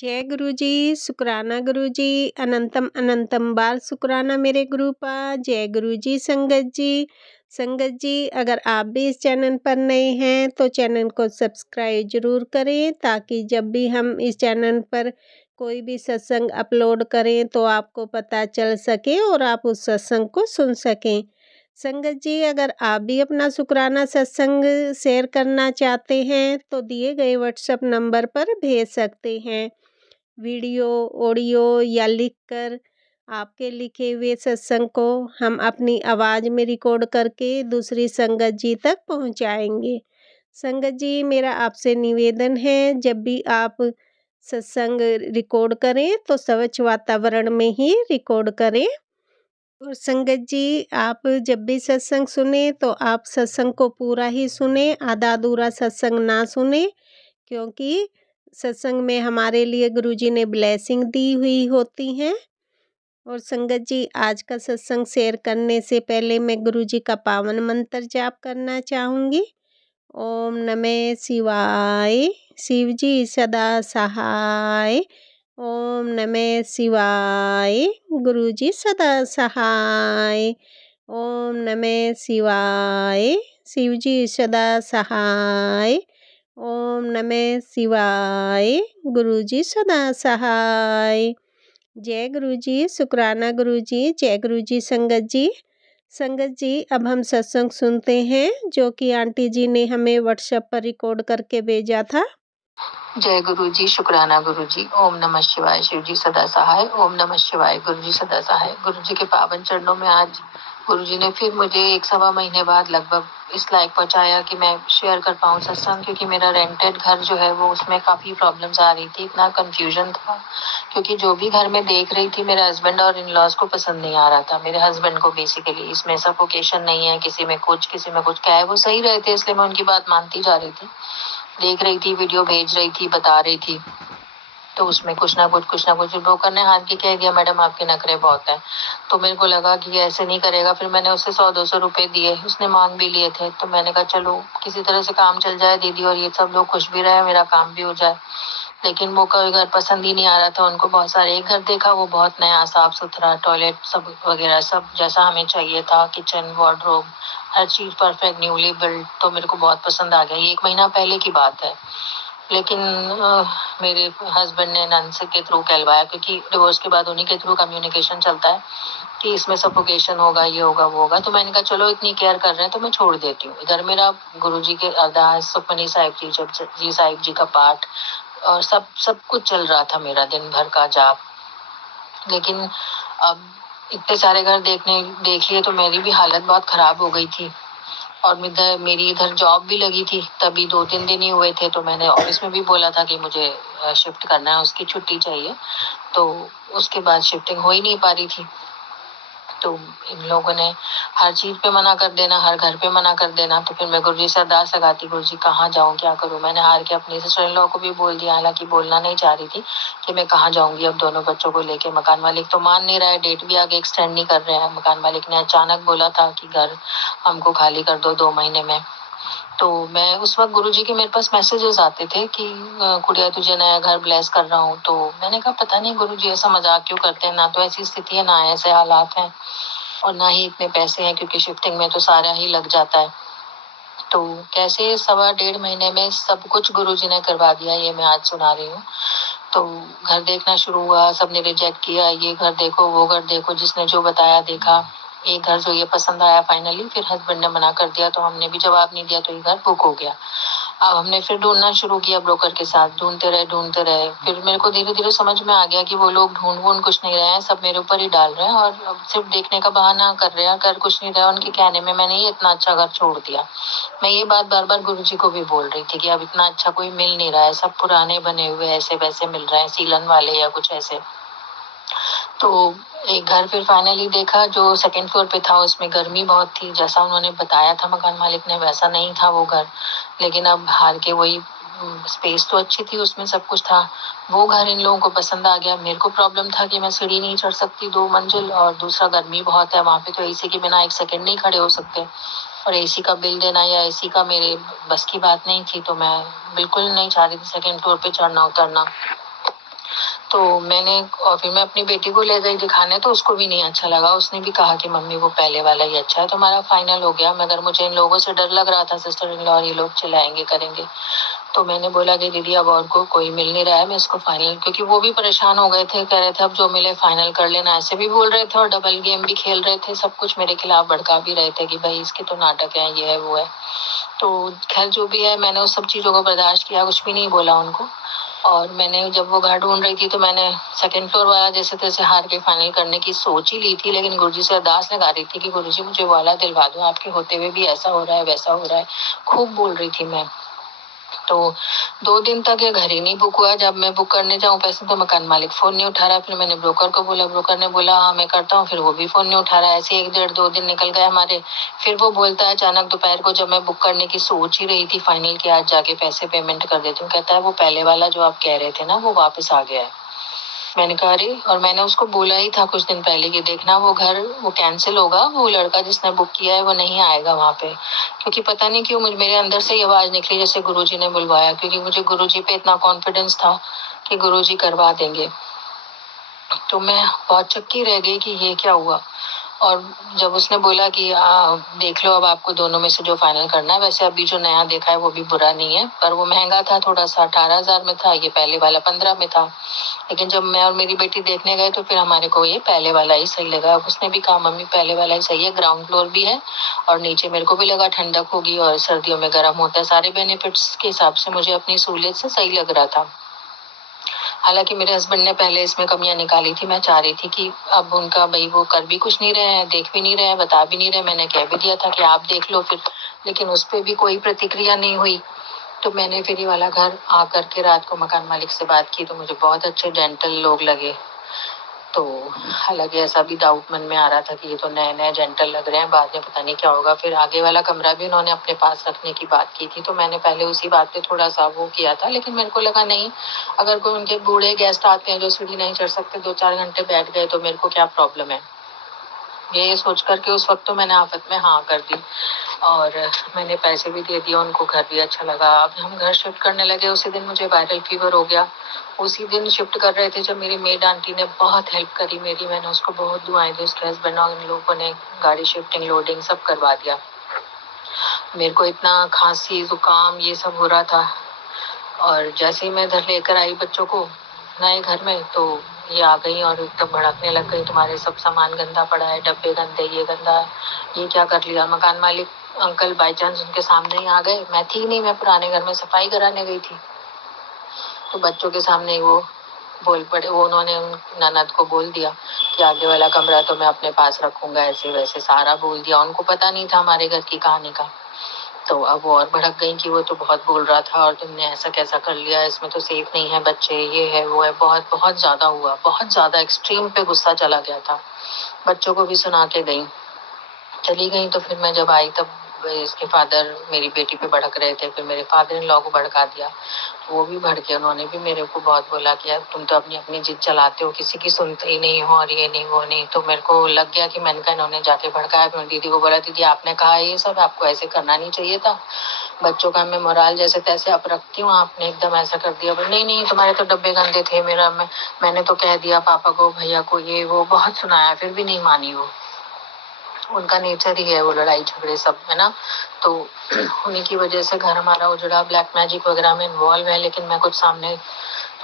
जय गुरु जी, शुक्राना गुरु जी, अनंतम अनंतम बार शुक्राना मेरे गुरु पा। जय गुरु जी संगत जी। संगत जी, अगर आप भी इस चैनल पर नए हैं तो चैनल को सब्सक्राइब जरूर करें, ताकि जब भी हम इस चैनल पर कोई भी सत्संग अपलोड करें तो आपको पता चल सके और आप उस सत्संग को सुन सकें। संगत जी, अगर आप भी अपना शुक्राना सत्संग शेयर करना चाहते हैं तो दिए गए व्हाट्सएप नंबर पर भेज सकते हैं। वीडियो, ऑडियो या लिखकर आपके लिखे हुए सत्संग को हम अपनी आवाज़ में रिकॉर्ड करके दूसरी संगत जी तक पहुंचाएंगे। संगत जी, मेरा आपसे निवेदन है, जब भी आप सत्संग रिकॉर्ड करें तो स्वच्छ वातावरण में ही रिकॉर्ड करें। और संगत जी, आप जब भी सत्संग सुने तो आप सत्संग को पूरा ही सुने, आधा अधूरा सत्संग ना सुने, क्योंकि सत्संग में हमारे लिए गुरुजी ने ब्लेसिंग दी हुई होती हैं। और संगत जी, आज का सत्संग शेयर करने से पहले मैं गुरुजी का पावन मंत्र जाप करना चाहूँगी। ओम नमः शिवाय, शिव जी सदा सहाय। ओम नमः शिवाय, गुरुजी सदा सहाय। ओम नमः शिवाय, शिव जी सदा सहाय। ओम नमः शिवाय, गुरुजी सदा सहाय। जय गुरुजी, शुक्राना गुरुजी, जय गुरुजी संगत जी। संगत जी, अब हम सत्संग सुनते हैं जो कि आंटी जी ने हमें व्हाट्सएप पर रिकॉर्ड करके भेजा था। जय गुरु जी, शुक्राना गुरु जी। ओम नमः शिवाय, शिव जी सदा सहाय। ओम नमः शिवाय, गुरु जी सदा सहाय। गुरु जी के पावन चरणों में आज गुरु जी ने फिर मुझे 1-1.25 महीने बाद लगभग इस लायक पहुंचाया कि मैं शेयर कर पाऊं सत्संग, क्योंकि मेरा रेंटेड घर जो है वो उसमें काफी प्रॉब्लम्स आ रही थी, इतना कंफ्यूजन था। क्योंकि जो भी घर में देख रही थी मेरे हस्बैंड और इन लॉज को पसंद नहीं आ रहा था। मेरे हस्बैंड को बेसिकली इसमें सफोकेशन नहीं है, किसी में कुछ किसी में कुछ, क्या है वो सही रहे थे, इसलिए मैं उनकी बात मानती जा रही थी, देख रही थी, वीडियो भेज रही थी, बता रही थी। तो उसमें कुछ ना कुछ ब्रोकर ने हाथ के कह दिया, मैडम आपके नखरे बहुत हैं। तो मेरे को लगा कि ये ऐसे नहीं करेगा। फिर मैंने उसे 100-200 रुपए दिए, उसने मांग भी लिए थे। तो मैंने कहा चलो किसी तरह से काम चल जाए दीदी, और ये सब लोग खुश भी रहे, मेरा काम भी हो जाए। लेकिन वो कोई घर पसंद ही नहीं आ रहा था उनको। बहुत सारे एक घर देखा, वो बहुत नया, साफ सुथरा, टॉयलेट सब वगैरह सब जैसा हमें चाहिए था, किचन वार्डरोब हर चीज परफेक्ट, न्यूली बिल्ड। तो मेरे को बहुत पसंद आ गया। ये 1 महीना पहले की बात है। लेकिन मेरे हस्बैंड ने नंद से के थ्रू कहलवाया, क्योंकि डिवोर्स के बाद उन्हीं के थ्रू कम्युनिकेशन चलता है कि इसमें सफोकेशन होगा, ये होगा, वो होगा। तो मैंने कहा चलो इतनी केयर कर रहे हैं तो मैं छोड़ देती हूँ। इधर मेरा गुरु जी के अरदास, सुखमनी साहिब जी, जपजी साहिब जी का पाठ और सब सब कुछ चल रहा था, मेरा दिन भर का जाप। लेकिन अब इतने सारे घर देख लिए तो मेरी भी हालत बहुत खराब हो गई थी। और मेरी इधर जॉब भी लगी थी, तभी 2-3 दिन ही हुए थे। तो मैंने ऑफिस में भी बोला था कि मुझे शिफ्ट करना है, उसकी छुट्टी चाहिए। तो उसके बाद शिफ्टिंग हो ही नहीं पा रही थी। तो इन लोगों ने हर चीज पे मना कर देना, हर घर पे मना कर देना। तो फिर मैं गुरुजी से अरदास लगाती, गुरुजी कहाँ जाऊँ, क्या करूँ। मैंने हार के अपने सिस्टर इन लोगों को भी बोल दिया, हालांकि बोलना नहीं चाह रही थी कि मैं कहाँ जाऊंगी अब दोनों बच्चों को लेके। मकान मालिक तो मान नहीं रहा है, डेट भी आगे एक्सटेंड नहीं कर रहे हैं। मकान मालिक ने अचानक बोला था कि घर हमको खाली कर दो 2 महीने में। तो मैं उस वक्त गुरुजी के मेरे पास मैसेजेस आते थे कि कुड़िया तुझे नया घर ब्लेस कर रहा हूँ। तो मैंने कहा पता नहीं गुरुजी ऐसा मजाक क्यों करते हैं, ना तो ऐसी स्थिति है, ना ऐसे हालात हैं, और ना ही इतने पैसे हैं, क्योंकि शिफ्टिंग में तो सारा ही लग जाता है। तो कैसे 1.25 महीने में सब कुछ गुरुजी ने करवा दिया, ये मैं आज सुना रही हूँ। तो घर देखना शुरू हुआ, सबने रिजेक्ट किया, ये घर देखो वो घर देखो, जिसने जो बताया देखा। एक घर जो ये पसंद आया फाइनली, फिर हस्बैंड ने मना कर दिया तो हमने भी जवाब नहीं दिया, तो ये घर बुक हो गया। अब हमने फिर ढूंढना शुरू किया ब्रोकर के साथ, ढूंढते रहे। फिर मेरे को धीरे धीरे समझ में आ गया कि वो लोग ढूंढ कुछ नहीं रहे हैं, सब मेरे ऊपर ही डाल रहे हैं, और अब सिर्फ देखने का बहाना कर रहे हैं, कर कुछ नहीं रहे। उनके कहने में मैंने ये इतना अच्छा घर छोड़ दिया। मैं ये बात बार बार गुरुजी को भी बोल रही थी कि अब इतना अच्छा कोई मिल नहीं रहा है, सब पुराने बने हुए ऐसे वैसे मिल रहे हैं, सीलन वाले या कुछ ऐसे। तो एक घर फिर फाइनली देखा जो सेकंड फ्लोर पे था, उसमें गर्मी बहुत थी, जैसा उन्होंने बताया था मकान मालिक ने वैसा नहीं था वो घर। लेकिन अब हार के वही स्पेस तो अच्छी थी, उसमें सब कुछ था। वो घर इन लोगों को पसंद आ गया। मेरे को प्रॉब्लम था कि मैं सीढ़ी नहीं चढ़ सकती 2 मंजिल, और दूसरा गर्मी बहुत है वहां पे, तो एसी के बिना एक सेकंड नहीं खड़े हो सकते। और एसी का बिल देना या एसी का मेरे बस की बात नहीं थी, तो मैं बिल्कुल नहीं चाह रही थी सेकंड फ्लोर पे चढ़ना उतरना। तो और फिर मैं अपनी बेटी को ले गई दिखाने, तो उसको भी नहीं अच्छा लगा। उसने भी कहा कि मम्मी वो पहले वाला ही अच्छा है। तो हमारा फाइनल हो गया, मगर मुझे इन लोगों से डर लग रहा था, सिस्टर इन लॉ ये लोग चिल्लाएंगे करेंगे। तो मैंने बोला कि दीदी अब और को कोई मिल नहीं रहा है, मैं इसको फाइनल, क्योंकि वो भी परेशान हो गए थे, कह रहे थे अब जो मिले फाइनल कर लेना, ऐसे भी बोल रहे थे और डबल गेम भी खेल रहे थे, सब कुछ मेरे खिलाफ भड़का भी रहे थे कि भाई इसके तो नाटक है, ये है वो है। तो खैर जो भी है, मैंने उस सब चीजों को बर्दाश्त किया, कुछ भी नहीं बोला उनको। और मैंने जब वो घर ढूंढ रही थी तो मैंने सेकंड फ्लोर वाला जैसे तैसे हार के फाइनल करने की सोच ही ली थी, लेकिन गुरुजी से अरदास लगा रही थी कि गुरुजी मुझे वो वाला दिलवा दो, आपके होते हुए भी ऐसा हो रहा है वैसा हो रहा है, खूब बोल रही थी मैं। तो 2 दिन तक ये घर ही नहीं बुक हुआ। जब मैं बुक करने जाऊं पैसे, तो मकान मालिक फोन नहीं उठा रहा। फिर मैंने ब्रोकर को बोला, ब्रोकर ने बोला हाँ मैं करता हूँ, फिर वो भी फोन नहीं उठा रहा। ऐसे 1 डेढ़ 2 दिन निकल गए हमारे। फिर वो बोलता है अचानक दोपहर को, जब मैं बुक करने की सोच ही रही थी फाइनल की, आज जाके पैसे पेमेंट कर देती हूँ, कहता है वो पहले वाला जो आप कह रहे थे ना वो वापस आ गया है। मैंने कहा अरे, और मैंने उसको बोला ही था कुछ दिन पहले कि देखना वो घर वो कैंसिल होगा, वो लड़का जिसने बुक किया है वो नहीं आएगा वहां पे। क्योंकि पता नहीं क्यों मुझे मेरे अंदर से ये आवाज निकली जैसे गुरुजी ने बुलवाया, क्योंकि मुझे गुरुजी पे इतना कॉन्फिडेंस था कि गुरुजी करवा देंगे। तो मैं बहुत चक्की रह गई कि ये क्या हुआ। और जब उसने बोला कि देख लो अब आपको दोनों में से जो फाइनल करना है, वैसे अभी जो नया देखा है वो भी बुरा नहीं है, पर वो महंगा था थोड़ा सा, 18,000 में था, ये पहले वाला 15 में था। लेकिन जब मैं और मेरी बेटी देखने गए तो फिर हमारे को ये पहले वाला ही सही लगा। अब उसने भी कहा मम्मी पहले वाला ही सही है, ग्राउंड फ्लोर भी है और नीचे मेरे को भी लगा ठंडक होगी और सर्दियों में गर्म होता है, सारे बेनिफिट्स के हिसाब से मुझे अपनी सहूलियत से सही लग रहा था। हालांकि मेरे हस्बैंड ने पहले इसमें कमियां निकाली थी, मैं चाह रही थी कि अब उनका भाई वो कर भी कुछ नहीं रहे हैं, देख भी नहीं रहे हैं, बता भी नहीं रहे। मैंने कह भी दिया था कि आप देख लो फिर, लेकिन उस पर भी कोई प्रतिक्रिया नहीं हुई। तो मैंने फिर ये वाला घर आकर के रात को मकान मालिक से बात की, तो मुझे बहुत अच्छे जेंटल लोग लगे। तो हालांकि ऐसा भी डाउट मन में आ रहा था कि ये तो नए नए जेंटल लग रहे हैं, बाद में पता नहीं क्या होगा। फिर आगे वाला कमरा भी उन्होंने अपने पास रखने की बात की थी, तो मैंने पहले उसी बात पे थोड़ा सा वो किया था, लेकिन मेरे को लगा नहीं, अगर कोई उनके बूढ़े गेस्ट आते हैं जो सीढ़ी नहीं चढ़ सकते, 2-4 घंटे बैठ गए तो मेरे को क्या प्रॉब्लम है। ये सोच करके उस वक्त तो मैंने आफत में हाँ कर दी और मैंने पैसे भी दे दिए उनको, घर भी अच्छा लगा। अब हम घर शिफ्ट करने लगे, उसी दिन मुझे वायरल फीवर हो गया। उसी दिन शिफ्ट कर रहे थे जब मेरी मेड आंटी ने बहुत हेल्प करी मेरी, मैंने उसको बहुत दुआएं दी, उसके हस्बैंड और इन लोगों ने गाड़ी शिफ्टिंग लोडिंग सब करवा दिया। मेरे को इतना खांसी जुकाम ये सब हो रहा था, और जैसे ही मैं इधर लेकर आई बच्चों को नए घर में, तो ये आ गई और एकदम भड़कने लग गई, तुम्हारे सब सामान गंदा पड़ा है, डब्बे गंदे, ये गंदा है, ये क्या कर लिया। मकान मालिक अंकल बाई चांस उनके सामने ही आ गए, मैं थी नहीं, मैं पुराने घर में सफाई कराने गई थी। तो बच्चों के सामने ही वो बोल पड़े, वो उन्होंने ननद को बोल दिया कि आगे वाला कमरा तो मैं अपने पास रखूंगा, ऐसे वैसे सारा बोल दिया। उनको पता नहीं था हमारे घर की कहानी का। तो अब वो और भड़क गई कि वो तो बहुत बोल रहा था और तुमने ऐसा कैसा कर लिया, इसमें तो सेफ नहीं है बच्चे, ये है वो है, बहुत बहुत ज्यादा हुआ, बहुत ज्यादा एक्सट्रीम पे गुस्सा चला गया था। बच्चों को भी सुना के गई, चली गई। तो फिर मैं जब आई तब इसके फादर मेरी बेटी पे भड़क रहे थे, फिर मेरे फादर इन लॉ को भड़का दिया, तो वो भी भड़के, उन्होंने भी मेरे को बहुत बोला कि यार तुम तो अपनी अपनी जिद चलाते हो, किसी की सुनते ही नहीं हो और ये नहीं वो नहीं। तो मेरे को लग गया कि मैंने कहा इन्होंने जाके भड़काया। फिर दीदी को बोला दीदी आपने कहा ये सब, आपको ऐसे करना नहीं चाहिए था, बच्चों का मैं मोराल जैसे तैसे अब रखती हूँ, आपने एकदम ऐसा कर दिया। बोले नहीं नहीं तुम्हारे तो डब्बे गंदे थे, मैंने तो कह दिया पापा को भैया को, ये वो बहुत सुनाया, फिर भी नहीं मानी वो। उनका नेचर ही है वो लड़ाई झगड़े सब, है ना। तो उन्हीं की वजह से घर हमारा उजड़ा, ब्लैक मैजिक वगैरह में इन्वॉल्व है। लेकिन मैं कुछ सामने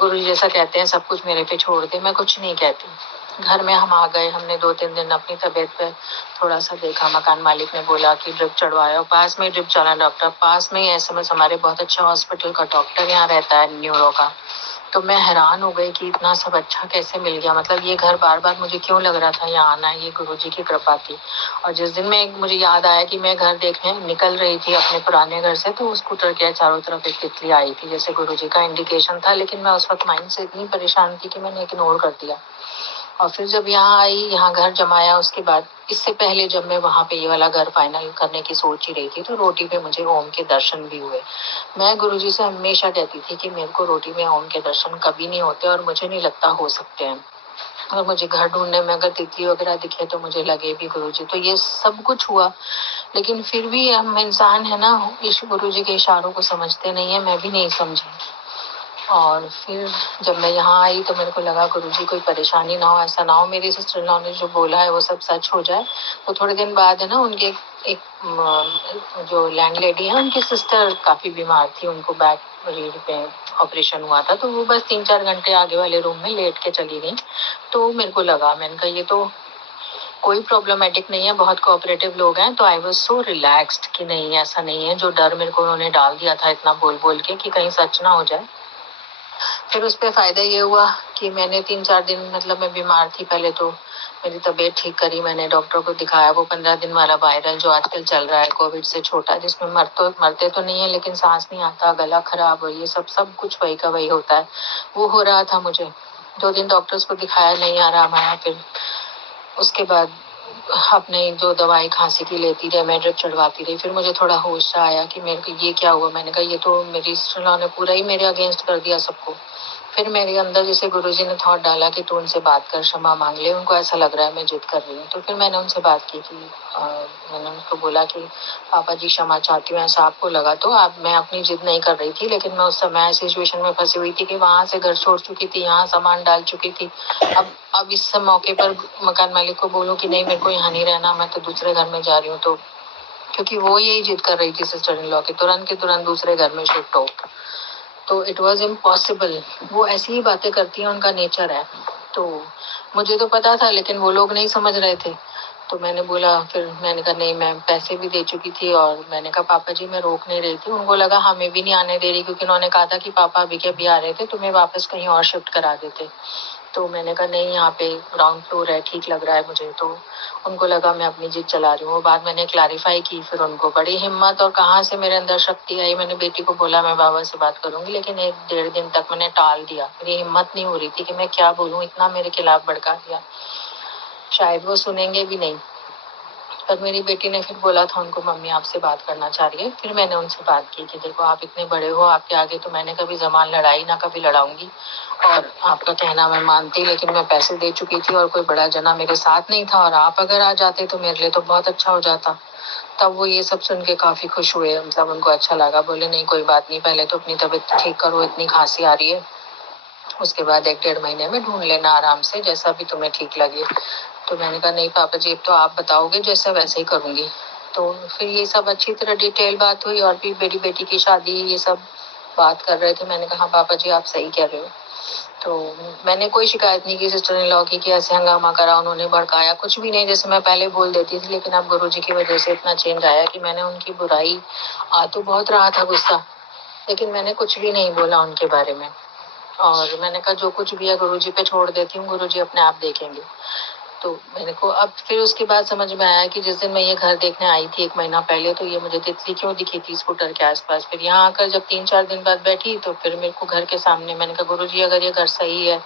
गुरु जी जैसा कहते हैं सब कुछ मेरे पे छोड़ दे, मैं कुछ नहीं कहती। घर में हम आ गए, हमने 2-3 दिन अपनी तबीयत पे थोड़ा सा देखा। मकान मालिक ने बोला कि ड्रिप चढ़वाया, पास में ड्रिप चला डॉक्टर, पास में ही एसएमएस हमारे बहुत अच्छा हॉस्पिटल का डॉक्टर यहाँ रहता है न्यूरो का। तो मैं हैरान हो गई कि इतना सब अच्छा कैसे मिल गया, मतलब ये घर बार बार मुझे क्यों लग रहा था यहाँ आना है, ये गुरुजी की कृपा थी। और जिस दिन में मुझे याद आया कि मैं घर देखने निकल रही थी अपने पुराने घर से, तो स्कूटर के चारों तरफ एक तितली आई थी, जैसे गुरुजी का इंडिकेशन था। लेकिन मैं उस वक्त माइंड से इतनी परेशान थी कि मैंने इग्नोर कर दिया। और फिर जब यहाँ आई, यहाँ घर जमाया, उसके बाद इससे पहले जब मैं वहां पे ये वाला घर फाइनल करने की सोच ही रही थी, तो रोटी पे मुझे ओम के दर्शन भी हुए। मैं गुरुजी से हमेशा कहती थी कि मेरे को रोटी में ओम के दर्शन कभी नहीं होते और मुझे नहीं लगता हो सकते हैं। और मुझे घर ढूंढने में अगर तितली वगैरह दिखे तो मुझे लगे भी गुरुजी, तो ये सब कुछ हुआ। लेकिन फिर भी हम इंसान है ना, इस गुरुजी के इशारों को समझते नहीं है, मैं भी नहीं समझी। और फिर जब मैं यहाँ आई तो मेरे को लगा गुरुजी कोई परेशानी ना हो, ऐसा ना हो मेरी सिस्टर इन लॉ ने जो बोला है वो सब सच हो जाए। तो थोड़े दिन बाद है ना उनके एक जो लैंड लेडी है उनकी सिस्टर काफी बीमार थी, उनको बैक रीढ़ पे ऑपरेशन हुआ था, तो वो बस 3-4 घंटे आगे वाले रूम में लेट के चली गई। तो मेरे को लगा, मैंने कहा ये तो कोई प्रॉब्लमेटिक नहीं है, बहुत कोऑपरेटिव लोग हैं। तो आई वाज सो रिलैक्स्ड कि नहीं ऐसा नहीं है, जो डर मेरे को उन्होंने डाल दिया था इतना बोल बोल के कि कहीं सच ना हो जाए। फिर उस पे फायदा ये हुआ कि मैंने 3-4 दिन, मतलब मैं बीमार थी पहले, तो मेरी तबीयत ठीक करी, मैंने डॉक्टर को दिखाया। वो 15 दिन वाला वायरल जो आजकल चल रहा है कोविड से छोटा, जिसमें मरते तो नहीं है लेकिन सांस नहीं आता, गला खराब और ये सब सब कुछ वही का वही होता है, वो हो रहा था मुझे। 2 दिन डॉक्टर्स को दिखाया, नहीं आराम आया। फिर उसके बाद अपने जो दवाई खांसी की लेती रही, मैं ड्रिप चढ़वाती रही। फिर मुझे थोड़ा होश सा आया कि मेरे को ये क्या हुआ। मैंने कहा ये तो मेरी सिस्टर ने पूरा ही मेरे अगेंस्ट कर दिया सबको। फिर मेरे अंदर जैसे गुरुजी ने थॉट डाला कि तू उनसे बात कर, क्षमा मांग ले, उनको ऐसा लग रहा है मैं जिद कर रही हूँ। तो फिर मैंने उनसे बात की कि मैंने उनको बोला कि पापा जी क्षमा चाहती हूँ, ऐसा आपको लगा तो आप, मैं अपनी जिद नहीं कर रही थी, लेकिन मैं उस समय सिचुएशन में फंसी हुई थी कि वहां से घर छोड़ चुकी थी, यहाँ सामान डाल चुकी थी। अब इस मौके पर मकान मालिक को बोलूं कि नहीं मेरे को यहाँ नहीं रहना, मैं तो दूसरे घर में जा रही हूँ, तो क्योंकि वो यही जिद कर रही थी सिस्टर इन लॉ की, तुरंत के तुरंत दूसरे घर में शिफ्ट हो, तो इट वॉज इम्पॉसिबल। वो ऐसी ही बातें करती हैं, उनका नेचर है। तो मुझे तो पता था लेकिन वो लोग नहीं समझ रहे थे। तो मैंने बोला, फिर मैंने कहा नहीं, मैं पैसे भी दे चुकी थी, और मैंने कहा पापा जी मैं रोक नहीं रही थी। उनको लगा हमें भी नहीं आने दे रही, क्योंकि उन्होंने कहा था कि पापा अभी के अभी आ रहे थे, तुम्हें वापस कहीं और शिफ्ट करा देते। तो मैंने कहा नहीं, यहाँ पे ग्राउंड फ्लोर है, ठीक लग रहा है मुझे। तो उनको लगा मैं अपनी जिद चला रही हूँ। वो बात मैंने क्लैरिफाई की, फिर उनको बड़ी हिम्मत और कहाँ से मेरे अंदर शक्ति आई। मैंने बेटी को बोला मैं बाबा से बात करूंगी, लेकिन 1-1.5 दिन तक मैंने टाल दिया, मेरी हिम्मत नहीं हो रही थी कि मैं क्या बोलूँ, इतना मेरे खिलाफ भड़का दिया, शायद वो सुनेंगे भी नहीं। पर मेरी बेटी ने फिर बोला था उनको, मम्मी आपसे बात करना चाह रही है। फिर मैंने उनसे बात की कि देखो आप इतने बड़े हो, आपके आगे तो मैंने कभी जबान लड़ाई ना कभी लड़ाऊंगी, और आपका कहना मैं मानती, लेकिन मैं पैसे दे चुकी थी और कोई बड़ा जना मेरे साथ नहीं था, और आप अगर आ जाते तो मेरे लिए तो बहुत अच्छा हो जाता। तब वो ये सब सुन के काफी खुश हुए, मतलब उनको अच्छा लगा। बोले नहीं कोई बात नहीं, पहले तो अपनी तबीयत ठीक करो, इतनी खांसी आ रही है, उसके बाद 1-1.5 महीने में ढूंढ लेना आराम से, जैसा भी तुम्हें ठीक लगे। तो मैंने कहा नहीं पापा जी, अब तो आप बताओगे, जैसा वैसे ही करूंगी। तो फिर ये सब अच्छी तरह डिटेल बात हुई, और भी मेरी बेटी की शादी ये सब बात कर रहे थे। मैंने कहा हाँ पापा जी आप सही कह रहे हो। तो मैंने कोई शिकायत नहीं की सिस्टर इन लॉ की कि ऐसे हंगामा करा, उन्होंने भड़काया, कुछ भी नहीं, जैसे मैं पहले बोल देती थी। लेकिन अब गुरुजी की वजह से इतना चेंज आया कि मैंने उनकी बुराई, आ तो बहुत रहा था गुस्सा, लेकिन मैंने कुछ भी नहीं बोला उनके बारे में। और मैंने कहा जो कुछ भी है गुरुजी पे छोड़ देती हूँ, गुरुजी अपने आप देखेंगे। तो मेरे को अब फिर उसके बाद समझ में आया कि जिस दिन मैं ये घर देखने आई थी 1 महीना पहले, तो ये मुझे तितली क्यों दिखी थी स्कूटर के आसपास। फिर यहाँ आकर जब 3-4 दिन बाद बैठी, तो फिर मेरे को घर के सामने, मैंने कहा गुरुजी अगर ये घर सही है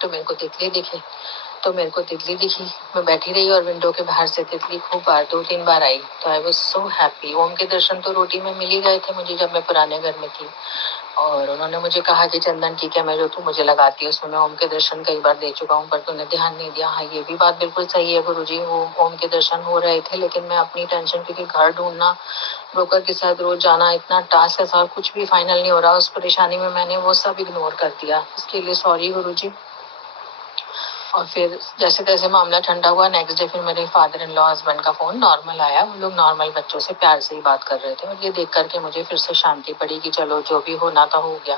तो मेरे को तितली दिखे। तो मेरे को तितली दिखी, मैं बैठी रही और विंडो के बाहर से तितली खूब बार 2-3 बार आई। तो आई वॉज सो हैप्पी। ओम के दर्शन तो रोटी में मिल ही गए थे मुझे जब मैं पुराने घर में थी, और उन्होंने मुझे कहा कि चंदन ठीक है, मैं जो तू मुझे लगाती है उसमें मैं ओम के दर्शन कई बार दे चुका हूँ, पर तूने ध्यान नहीं दिया। हाँ ये भी बात बिल्कुल सही है गुरुजी, वो ओम के दर्शन हो रहे थे, लेकिन मैं अपनी टेंशन, क्योंकि घर ढूंढना, ब्रोकर के साथ रोज जाना इतना टास्क है, और कुछ भी फाइनल नहीं हो रहा, उस परेशानी में मैंने वो सब इग्नोर कर दिया। इसके लिए सॉरी गुरुजी। और फिर जैसे तैसे मामला ठंडा हुआ, नेक्स्ट डे फिर मेरे फादर इन लॉ हस्बैंड का फोन नॉर्मल आया, वो लोग नॉर्मल बच्चों से प्यार से ही बात कर रहे थे, और ये देख करके मुझे फिर से शांति पड़ी कि चलो जो भी होना था हो गया,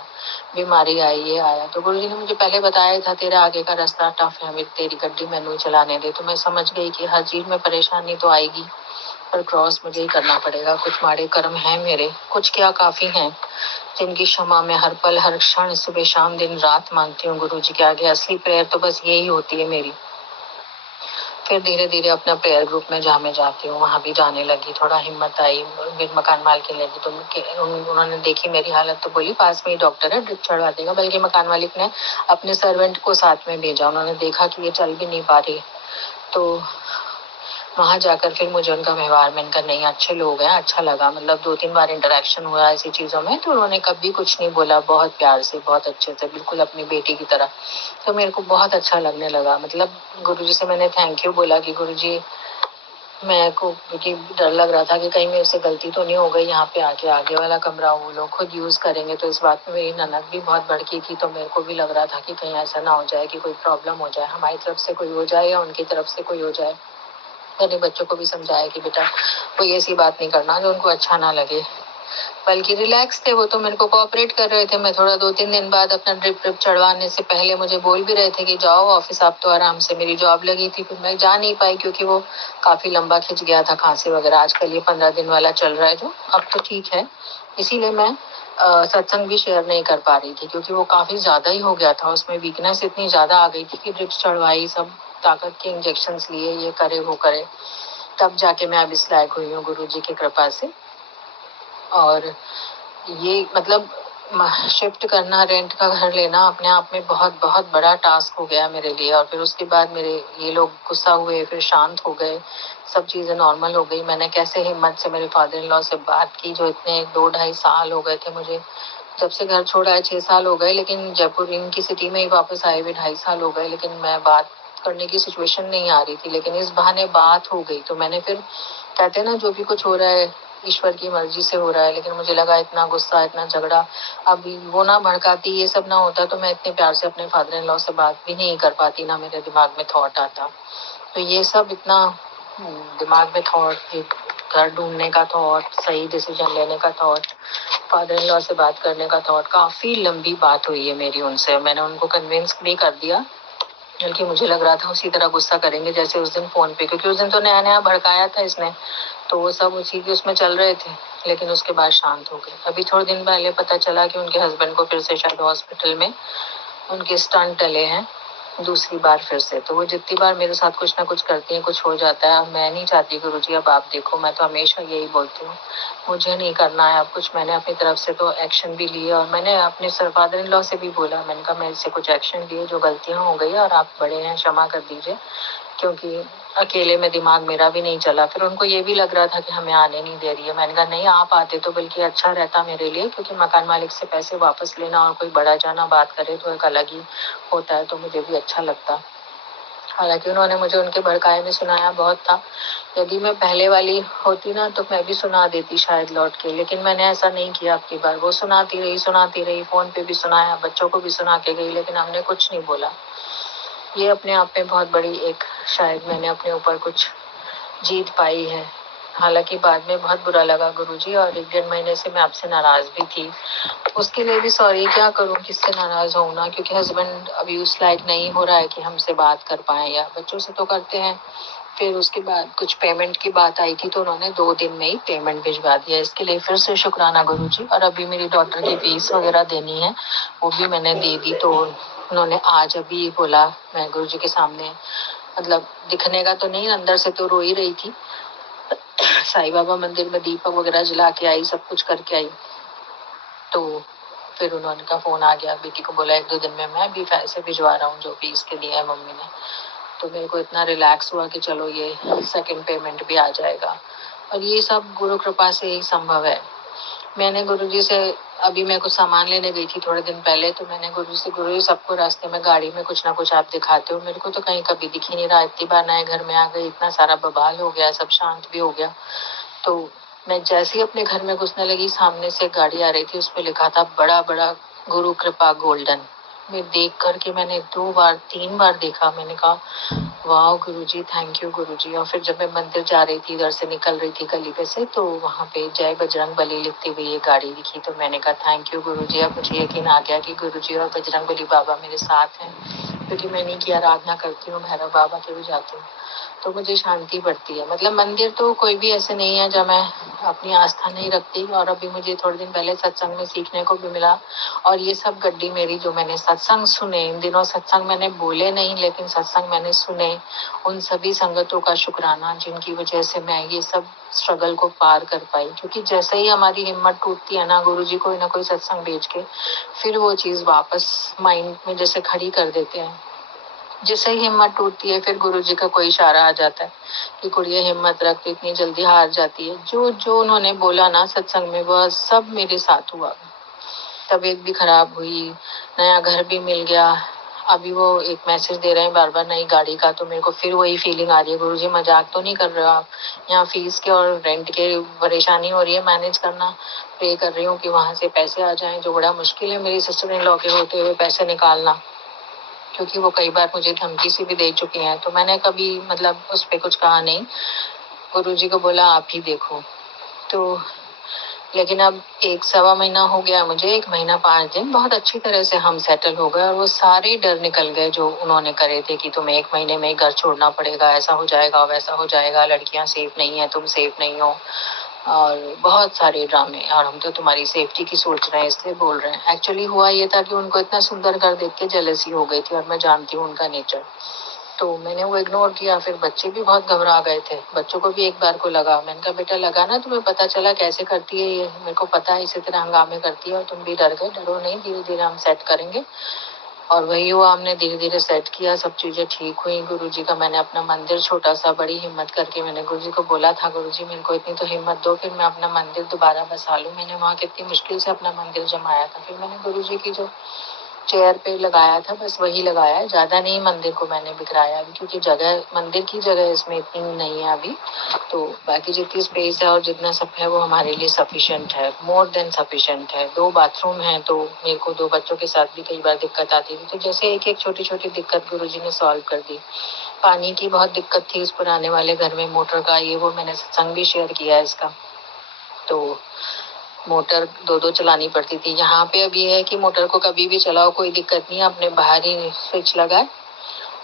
बीमारी आई ये आया। तो गुरु जी ने मुझे पहले बताया था तेरे आगे का रास्ता टफ है, मेरी तेरी गड्डी मैनू ही चलाने दे। तो मैं समझ गई कि हर चीज में परेशानी तो आएगी, पर क्रॉस मुझे ही करना पड़ेगा। कुछ माड़े कर्म हैं मेरे, कुछ क्या काफी हैं, जिनकी क्षमा मैं हर पल हर क्षण सुबह शाम दिन रात मांगती हूँ गुरु जी के आगे। असली प्रेयर तो बस यही होती है मेरी। फिर धीरे धीरे अपना प्रेयर ग्रुप में जहाँ मैं जाती हूँ वहां भी जाने लगी, थोड़ा हिम्मत आई। फिर मकान मालिक लगी तो उन्होंने देखी मेरी हालत, तो बोली पास में ही डॉक्टर है, ड्रिप चढ़वा देगा। बल्कि मकान मालिक ने अपने सर्वेंट को साथ में भेजा, उन्होंने देखा कि ये चल भी नहीं पा रही। तो वहां जाकर फिर मुझे उनका व्यवहार, मैंने कहा नहीं अच्छे लोग हैं, अच्छा लगा। मतलब 2-3 बार इंटरेक्शन हुआ ऐसी चीजों में, तो उन्होंने कभी कुछ नहीं बोला, बहुत प्यार से बहुत अच्छे से, बिल्कुल अपनी बेटी की तरह। तो मेरे को बहुत अच्छा लगने लगा। मतलब गुरुजी से मैंने थैंक यू बोला कि गुरुजी मैं को क्योंकि डर लग रहा था कि कहीं मेरे से गलती तो नहीं हो गई, यहाँ पे आके आगे वाला कमरा वो लोग खुद यूज़ करेंगे, तो इस बात में मेरी ननद भी बहुत भड़की थी, तो मेरे को भी लग रहा था कि कहीं ऐसा ना हो जाए कि कोई प्रॉब्लम हो जाए, हमारी तरफ से कोई हो जाए या उनकी तरफ से कोई हो जाए। मैंने बच्चों को भी समझाया कि बेटा कोई ऐसी बात नहीं करना जो उनको अच्छा ना लगे, बल्कि रिलैक्स थे वो, तो मेरे को कोऑपरेट कर रहे थे। मैं थोड़ा 2-3 दिन बाद अपना ड्रिप ड्रिप चढ़वाने से पहले मुझे बोल भी रहे थे कि जाओ ऑफिस, आप तो आराम से। मेरी जॉब लगी थी, फिर मैं जा नहीं पाई क्योंकि वो काफी लंबा खिंच गया था, खांसी वगैरह। आजकल ये 15 दिन वाला चल रहा है जो, अब तो ठीक है। इसीलिए मैं सत्संग भी शेयर नहीं कर पा रही थी क्योंकि वो काफी ज्यादा ही हो गया था, उसमें वीकनेस इतनी ज्यादा आ गई थी कि ड्रिप्स चढ़वाई, सब ताकत के इंजेक्शन लिए, ये करे वो करे, तब जाके मैं अब इस लायक हुई हूँ गुरु जी की कृपा से। और ये मतलब शिफ्ट करना, रेंट का घर लेना अपने आप में बहुत बहुत बड़ा टास्क हो गया मेरे लिए। और फिर उसके बाद मेरे ये लोग गुस्सा हुए, फिर शांत हो गए, सब चीज़ें नॉर्मल हो गई। मैंने कैसे हिम्मत से मेरे फादर इन लॉ से बात की, जो इतने 2-2.5 साल हो गए थे मुझे जब से घर छोड़ा है। 6 साल हो गए, लेकिन जयपुर इनकी सिटी में ही वापस आए हुए 2.5 साल हो गए, लेकिन मैं बात करने की सिचुएशन नहीं आ रही थी। लेकिन इस बहाने बात हो गई, तो मैंने फिर, कहते हैं ना जो भी कुछ हो रहा है ईश्वर की मर्जी से हो रहा है, लेकिन मुझे लगा इतना गुस्सा, इतना झगड़ा, अभी वो ना भड़काती, ये सब ना होता, तो मैं इतने प्यार से अपने फादर इन लॉ से बात भी नहीं कर पाती, ना मेरे दिमाग में थॉट आता। तो ये सब इतना दिमाग में थॉट, घर ढूंढने का थॉट, सही डिसीजन लेने का थॉट, फादर इन लॉ से बात करने का थॉट, काफी लंबी बात हुई है मेरी उनसे। मैंने उनको कन्विंस भी कर दिया, बल्कि मुझे लग रहा था उसी तरह गुस्सा करेंगे जैसे उस दिन फोन पे, क्योंकि उस दिन तो नया नया भड़काया था इसने, तो वो सब उसी के उसमें चल रहे थे। लेकिन उसके बाद शांत हो गए। अभी थोड़े दिन पहले पता चला कि उनके हस्बैंड को फिर से शायद हॉस्पिटल में उनके स्टंट डले हैं, दूसरी बार फिर से। तो वो जितनी बार मेरे साथ कुछ ना कुछ करती हैं, कुछ हो जाता है। मैं नहीं चाहती गुरुजी अब आप देखो, मैं तो हमेशा यही बोलती हूँ, मुझे नहीं करना है अब कुछ। मैंने अपनी तरफ से तो एक्शन भी लिए, और मैंने अपने सर फादर इन लॉ से भी बोला, मैंने कहा मेरे से कुछ एक्शन लिए, जो गलतियां हो गई और आप बड़े हैं, क्षमा कर दीजिए, क्योंकि अकेले में दिमाग मेरा भी नहीं चला। फिर उनको ये भी लग रहा था कि हमें आने नहीं दे रही है। मैंने कहा नहीं, आप आते तो बल्कि अच्छा रहता मेरे लिए, क्योंकि मकान मालिक से पैसे वापस लेना और कोई बड़ा जाना बात करे तो एक अलग ही होता है, तो मुझे भी अच्छा लगता। हालांकि उन्होंने मुझे उनके भड़काए में सुनाया बहुत था। यदि मैं पहले वाली होती ना तो मैं भी सुना देती शायद लौट के, लेकिन मैंने ऐसा नहीं किया। आपकी बार वो सुनाती रही, फोन पे भी सुनाया, बच्चों को भी सुना के गई, लेकिन हमने कुछ नहीं बोला। ये अपने आप में बहुत बड़ी एक, शायद मैंने अपने ऊपर कुछ जीत पाई है। हालांकि बाद में बहुत बुरा लगा गुरुजी, और 1-1.5 महीने से मैं आपसे नाराज भी थी, उसके लिए भी सॉरी। क्या करूं, किससे नाराज हूं ना, क्योंकि हस्बैंड अभी उस लायक नहीं हो रहा है कि हमसे बात कर पाए, या बच्चों से तो करते हैं। फिर उसके बाद कुछ पेमेंट की बात आई थी, तो उन्होंने 2 दिन में ही पेमेंट भिजवा दिया। इसके लिए फिर से शुक्राना गुरुजी। और अभी मेरी डॉटर की फीस वगैरह देनी है, वो भी मैंने दे दी। तो उन्होंने आज अभी बोला, मैं गुरुजी के सामने, मतलब दिखने का तो नहीं, अंदर से तो रो ही रही थी। साईं बाबा मंदिर में दीपक वगैरह जला के आई, सब कुछ करके आई। तो फिर उन्होंने का फोन आ गया, बेटी को बोला 1-2 दिन में मैं भी पैसे भिजवा रहा हूँ जो फीस के दिए है मम्मी ने। तो मेरे को इतना रिलैक्स हुआ कि चलो ये सेकंड पेमेंट भी आ जाएगा। और ये सब गुरु कृपा से ही संभव है। मैंने गुरुजी से, अभी मैं कुछ सामान लेने गई थी थोड़े दिन पहले, तो मैंने गुरु से, गुरु जी सबको रास्ते में गाड़ी में कुछ ना कुछ आप दिखाते हो, मेरे को तो कहीं कभी दिख ही नहीं रहा। इतनी बार नए घर में आ गई, इतना सारा बवाल हो गया, सब शांत भी हो गया। तो मैं जैसे ही अपने घर में घुसने लगी, सामने से गाड़ी आ रही थी, उस पर लिखा था बड़ा बड़ा गुरु कृपा गोल्डन। मैं देख करके मैंने 2 बार 3 बार देखा, मैंने कहा वाह गुरुजी, थैंक यू गुरुजी। और फिर जब मैं मंदिर जा रही थी, इधर से निकल रही थी गली पे से, तो वहां पे जय बजरंग बली लिखती हुई ये गाड़ी दिखी, तो मैंने कहा थैंक यू गुरुजी। अब मुझे यकीन आ गया कि गुरुजी और बजरंग बली बाबा मेरे साथ हैं, क्योंकि मैं इन्हीं की आराधना करती हूँ, भैरव बाबा के भी जाती हूँ, तो मुझे शांति पड़ती है। मतलब मंदिर तो कोई भी ऐसे नहीं है जब मैं अपनी आस्था नहीं रखती। और अभी मुझे थोड़े दिन पहले सत्संग में सीखने को भी मिला, और ये सब गड्डी मेरी, जो मैंने सत्संग सुने इन दिनों, सत्संग मैंने बोले नहीं लेकिन सत्संग मैंने सुने, उन सभी संगतों का शुक्राना जिनकी वजह से मैं ये सब स्ट्रगल को पार कर पाई। क्योंकि जैसे ही हमारी हिम्मत टूटती है ना, गुरुजी कोई ना कोई सत्संग भेज के फिर वो चीज वापस माइंड में जैसे खड़ी कर देते हैं। जैसे ही हिम्मत टूटती है, फिर गुरुजी का कोई इशारा आ जाता है कि कुड़िया हिम्मत रख, तो इतनी जल्दी हार जाती है। जो जो उन्होंने बोला ना सत्संग में, वह सब मेरे साथ हुआ। तबीयत भी खराब हुई, नया घर भी मिल गया, अभी वो एक मैसेज दे रहे हैं बार बार नई गाड़ी का, तो मेरे को फिर वही फीलिंग आ रही है, गुरुजी मजाक तो नहीं कर रहे हो आप? यहाँ फीस के और रेंट के परेशानी हो रही है मैनेज करना। प्रे कर रही हूँ कि वहां से पैसे आ जाएं, जो बड़ा मुश्किल है मेरी सिस्टर इन लॉ के होते हुए पैसे निकालना, क्योंकि वो कई बार मुझे धमकी सी भी दे चुकी हैं। तो मैंने कभी मतलब उस पर कुछ कहा नहीं, गुरुजी को बोला आप ही देखो। तो लेकिन अब 1 सवा महीना हो गया मुझे, 1 महीना 5 दिन बहुत अच्छी तरह से हम सेटल हो गए, और वो सारे डर निकल गए जो उन्होंने करे थे कि तुम्हें 1 महीने में ही घर छोड़ना पड़ेगा, ऐसा हो जाएगा वैसा हो जाएगा, लड़कियां सेफ नहीं है, तुम सेफ नहीं हो, और बहुत सारे ड्रामे, और हम तो तुम्हारी सेफ्टी की सोच रहे हैं इसलिए बोल रहे हैं। एक्चुअली हुआ ये था कि उनको इतना सुंदर घर देख के जेलसी हो गई थी, और मैं जानती हूँ उनका नेचर, तो मैंने वो इग्नोर किया। फिर बच्चे भी बहुत घबरा गए थे, बच्चों को भी एक बार को लगा, मैंने कहा बेटा लगा ना तुम्हें, पता चला कैसे करती है ये, मेरे को पता है इसी तरह हंगामे करती है, और तुम भी डर गए, डरो नहीं, धीरे धीरे हम सेट करेंगे। और वही हुआ, हमने धीरे धीरे सेट किया, सब चीजें ठीक हुई। गुरुजी का मैंने अपना मंदिर छोटा सा, बड़ी हिम्मत करके मैंने गुरुजी को बोला था, गुरुजी मेरे को इतनी तो हिम्मत दो, फिर मैं अपना मंदिर दोबारा बसा लूं। मैंने वहाँ कितनी मुश्किल से अपना मंदिर जमाया था, फिर मैंने गुरुजी की जो चेयर पे लगाया था बस वही लगाया है, ज्यादा नहीं मंदिर को मैंने बिखराया अभी, क्योंकि जगह, मंदिर की जगह इसमें इतनी नहीं है अभी। तो बाकी जितनी स्पेस है और जितना सब है वो हमारे लिए सफिशिएंट है, मोर देन सफिशिएंट है। 2 बाथरूम है, तो मेरे को 2 बच्चों के साथ भी कई बार दिक्कत आती थी, तो जैसे एक एक छोटी छोटी दिक्कत गुरुजी ने सॉल्व कर दी। पानी की बहुत दिक्कत थी उस पुराने वाले घर में, मोटर का ये वो, मैंने सत्संग भी शेयर किया है इसका। तो मोटर दो दो चलानी पड़ती थी। यहाँ पे अब ये है कि मोटर को कभी भी चलाओ कोई दिक्कत नहीं है, अपने बाहर ही स्विच लगाए।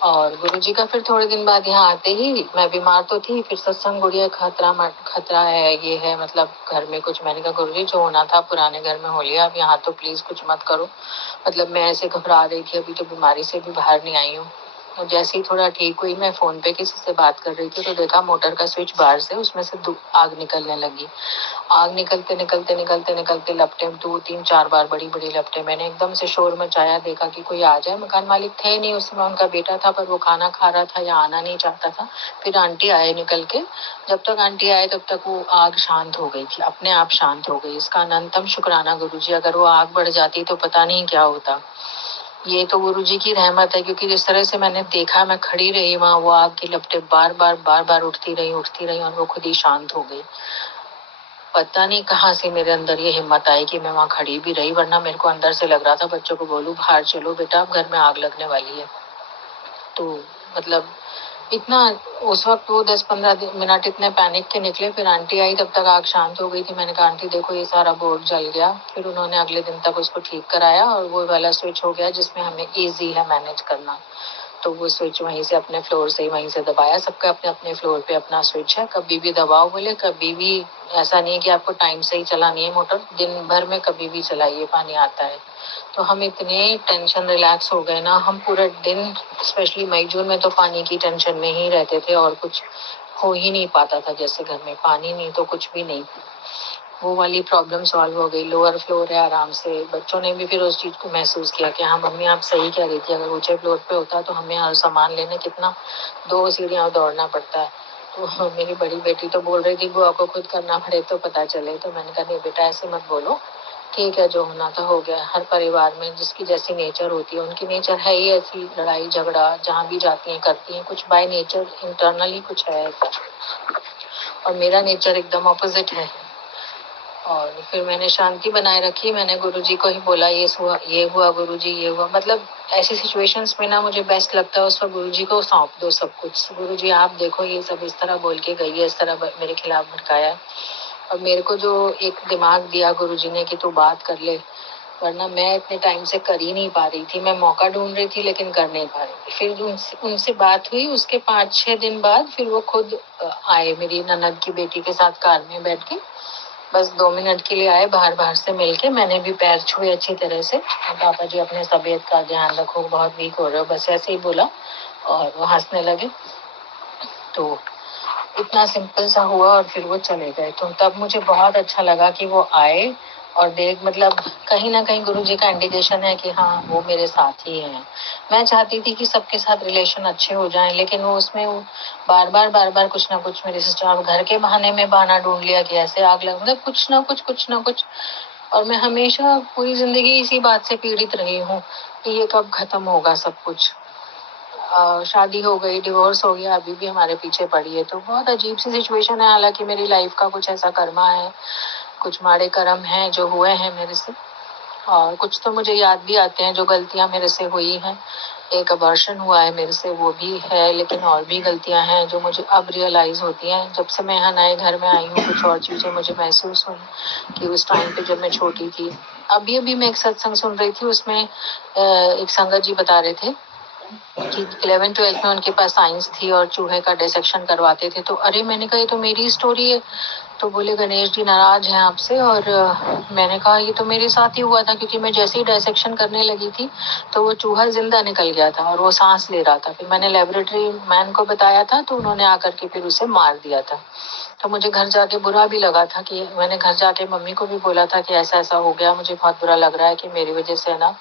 और गुरुजी का फिर थोड़े दिन बाद यहाँ आते ही, मैं बीमार तो थी, फिर सत्संग गुड़िया खतरा खतरा है, ये है मतलब घर में कुछ। मैंने कहा गुरुजी जो होना था पुराने घर में हो लिया, अब यहाँ तो प्लीज कुछ मत करो। मतलब मैं ऐसे घबरा रही थी, अभी तो बीमारी से भी बाहर नहीं आई हूँ। और जैसे ही थोड़ा ठीक हुई, मैं फोन पे किसी से बात कर रही थी, तो देखा मोटर का स्विच बाहर से, उसमें से आग निकलने लगी। आग निकलते निकलते निकलते निकलते लपटे 2 3 4 बार बड़ी बड़ी लपटे। मैंने एकदम से शोर मचाया, देखा कि कोई आ जाए। मकान मालिक थे नहीं उस समय, उनका बेटा था, पर वो खाना खा रहा था या आना नहीं चाहता था। फिर आंटी आए निकल के, जब तक आंटी आए तब तक वो आग शांत हो गई थी, अपने आप शांत हो गई। इसका अनंतम शुक्राना गुरुजी, अगर वो आग बढ़ जाती तो पता नहीं क्या होता। ये तो गुरुजी की रहमत है, क्योंकि जिस तरह से मैंने देखा, मैं खड़ी रही वहां, वो आग की लपटें बार बार उठती रही, और वो खुद ही शांत हो गई। पता नहीं कहाँ से मेरे अंदर ये हिम्मत आई कि मैं वहां खड़ी भी रही, वरना मेरे को अंदर से लग रहा था बच्चों को बोलूं बाहर चलो बेटा, अब घर में आग लगने वाली है। तो मतलब इतना, उस वक्त वो 10 15 मिनट इतने पैनिक के निकले। फिर आंटी आई, तब तक आग शांत हो गई थी। मैंने कहा आंटी देखो ये सारा बोर्ड जल गया। फिर उन्होंने अगले दिन तक उसको ठीक कराया, और वो वाला स्विच हो गया जिसमें हमें इजी है मैनेज करना। तो वो स्विच वहीं से अपने फ्लोर से ही वहीं से दबाया। सबका अपने अपने फ्लोर पे अपना स्विच है, कभी भी दबाओ बोले कभी भी। ऐसा नहीं है कि आपको टाइम से ही चलानी है मोटर, दिन भर में कभी भी चलाइए, पानी आता है। तो हम इतने टेंशन रिलैक्स हो गए ना, हम पूरा दिन, स्पेशली मई जून में तो पानी की टेंशन में ही रहते थे, और कुछ हो ही नहीं पाता था। जैसे घर में पानी नहीं तो कुछ भी नहीं, वो वाली प्रॉब्लम सॉल्व हो गई। लोअर फ्लोर है आराम से। बच्चों ने भी फिर उस चीज को महसूस किया कि हाँ मम्मी आप सही कह रही थी, अगर ऊंचे फ्लोर पे होता तो हमें हर सामान लेने कितना 2 सीढ़ियां दौड़ना पड़ता है। तो मेरी बड़ी बेटी तो बोल रही थी बुआ को खुद करना पड़े तो पता चले। तो मैंने कहा नहीं बेटा ऐसे मत बोलो, ठीक है जो होना था हो गया। हर परिवार में जिसकी जैसी नेचर होती है, उनकी नेचर है ही ऐसी, लड़ाई झगड़ा जहाँ भी जाती हैं करती हैं, कुछ बाय नेचर इंटरनली कुछ है ऐसा। और मेरा नेचर एकदम ऑपोजिट है। और फिर मैंने शांति बनाए रखी, मैंने गुरुजी को ही बोला ये हुआ गुरुजी ये हुआ। मतलब ऐसी सिचुएशंस में ना मुझे बेस्ट लगता है उस वक्त गुरुजी को सौंप दो सब कुछ। गुरुजी आप देखो ये सब इस तरह बोल के गई है, इस तरह मेरे खिलाफ भड़काया। और मेरे को जो एक दिमाग दिया गुरुजी ने कि तू बात कर ले, वरना मैं इतने टाइम से कर ही नहीं पा रही थी। मैं मौका ढूंढ रही थी लेकिन कर नहीं पा रही थी। फिर उनसे बात हुई, उसके 5 6 दिन बाद फिर वो खुद आए मेरी ननद की बेटी के साथ कार में बैठ के। बस 2 मिनट के लिए आए, बाहर बाहर से मिलके। मैंने भी पैर छुए अच्छी तरह से, पापा जी अपने तबीयत का ध्यान रखो, बहुत वीक हो रहे हो, बस ऐसे ही बोला। और वो हंसने लगे। तो इतना सिंपल सा हुआ और फिर वो चले गए। तो तब मुझे बहुत अच्छा लगा कि वो आए। और देख मतलब कहीं ना कहीं गुरुजी का इंडिकेशन है कि हाँ वो मेरे साथ ही हैं। मैं चाहती थी कि सबके साथ रिलेशन अच्छे हो जाएं, लेकिन वो उसमें वो बार बार कुछ ना कुछ, मेरी सिस्टर घर के बहाने में बहाना ढूंढ लिया कि ऐसे आग लग, मतलब कुछ ना कुछ कुछ ना कुछ। और मैं हमेशा पूरी ज़िंदगी इसी बात से पीड़ित रही हूँ कि ये कब खत्म होगा सब कुछ। शादी हो गई, डिवोर्स हो गया, अभी भी हमारे पीछे पड़ी है, तो बहुत अजीब-सी सिचुएशन है। हालाँकि मेरी लाइफ़ का कुछ ऐसा कर्मा है, कुछ माड़े कर्म हैं जो हुए हैं मेरे से, और कुछ तो मुझे याद भी आते हैं जो गलतियाँ मेरे से हुई हैं। एक अबॉर्शन हुआ है मेरे से, वो भी है, लेकिन और भी गलतियाँ हैं जो मुझे अब रियलाइज़ होती हैं। जब से मैं यहाँ नए घर में आई हूँ, कुछ और चीज़ें मुझे महसूस हुई कि उस टाइम पे जब मैं छोटी थी। अभी-अभी मैं एक सत्संग सुन रही थी, उसमें एक संगत जी बता रहे थे कि 11th-12th में उनके पास साइंस थी और चूहे का डिसेक्शन करवाते थे। तो अरे मैंने कहा ये तो मेरी स्टोरी है। तो बोले गणेश जी नाराज हैं आपसे, और मैंने कहा ये तो मेरे साथ ही हुआ था, क्योंकि मैं जैसे ही डायसेक्शन करने लगी थी तो वो चूहा जिंदा निकल गया था और वो सांस ले रहा था। फिर मैंने लेबोरेटरी मैन को बताया था, तो उन्होंने आकर के फिर उसे मार दिया था। तो मुझे घर जाके बुरा भी लगा था, कि मैंने घर जाके मम्मी को भी बोला था कि ऐसा ऐसा हो गया, मुझे बहुत बुरा लग रहा है कि मेरी वजह से ना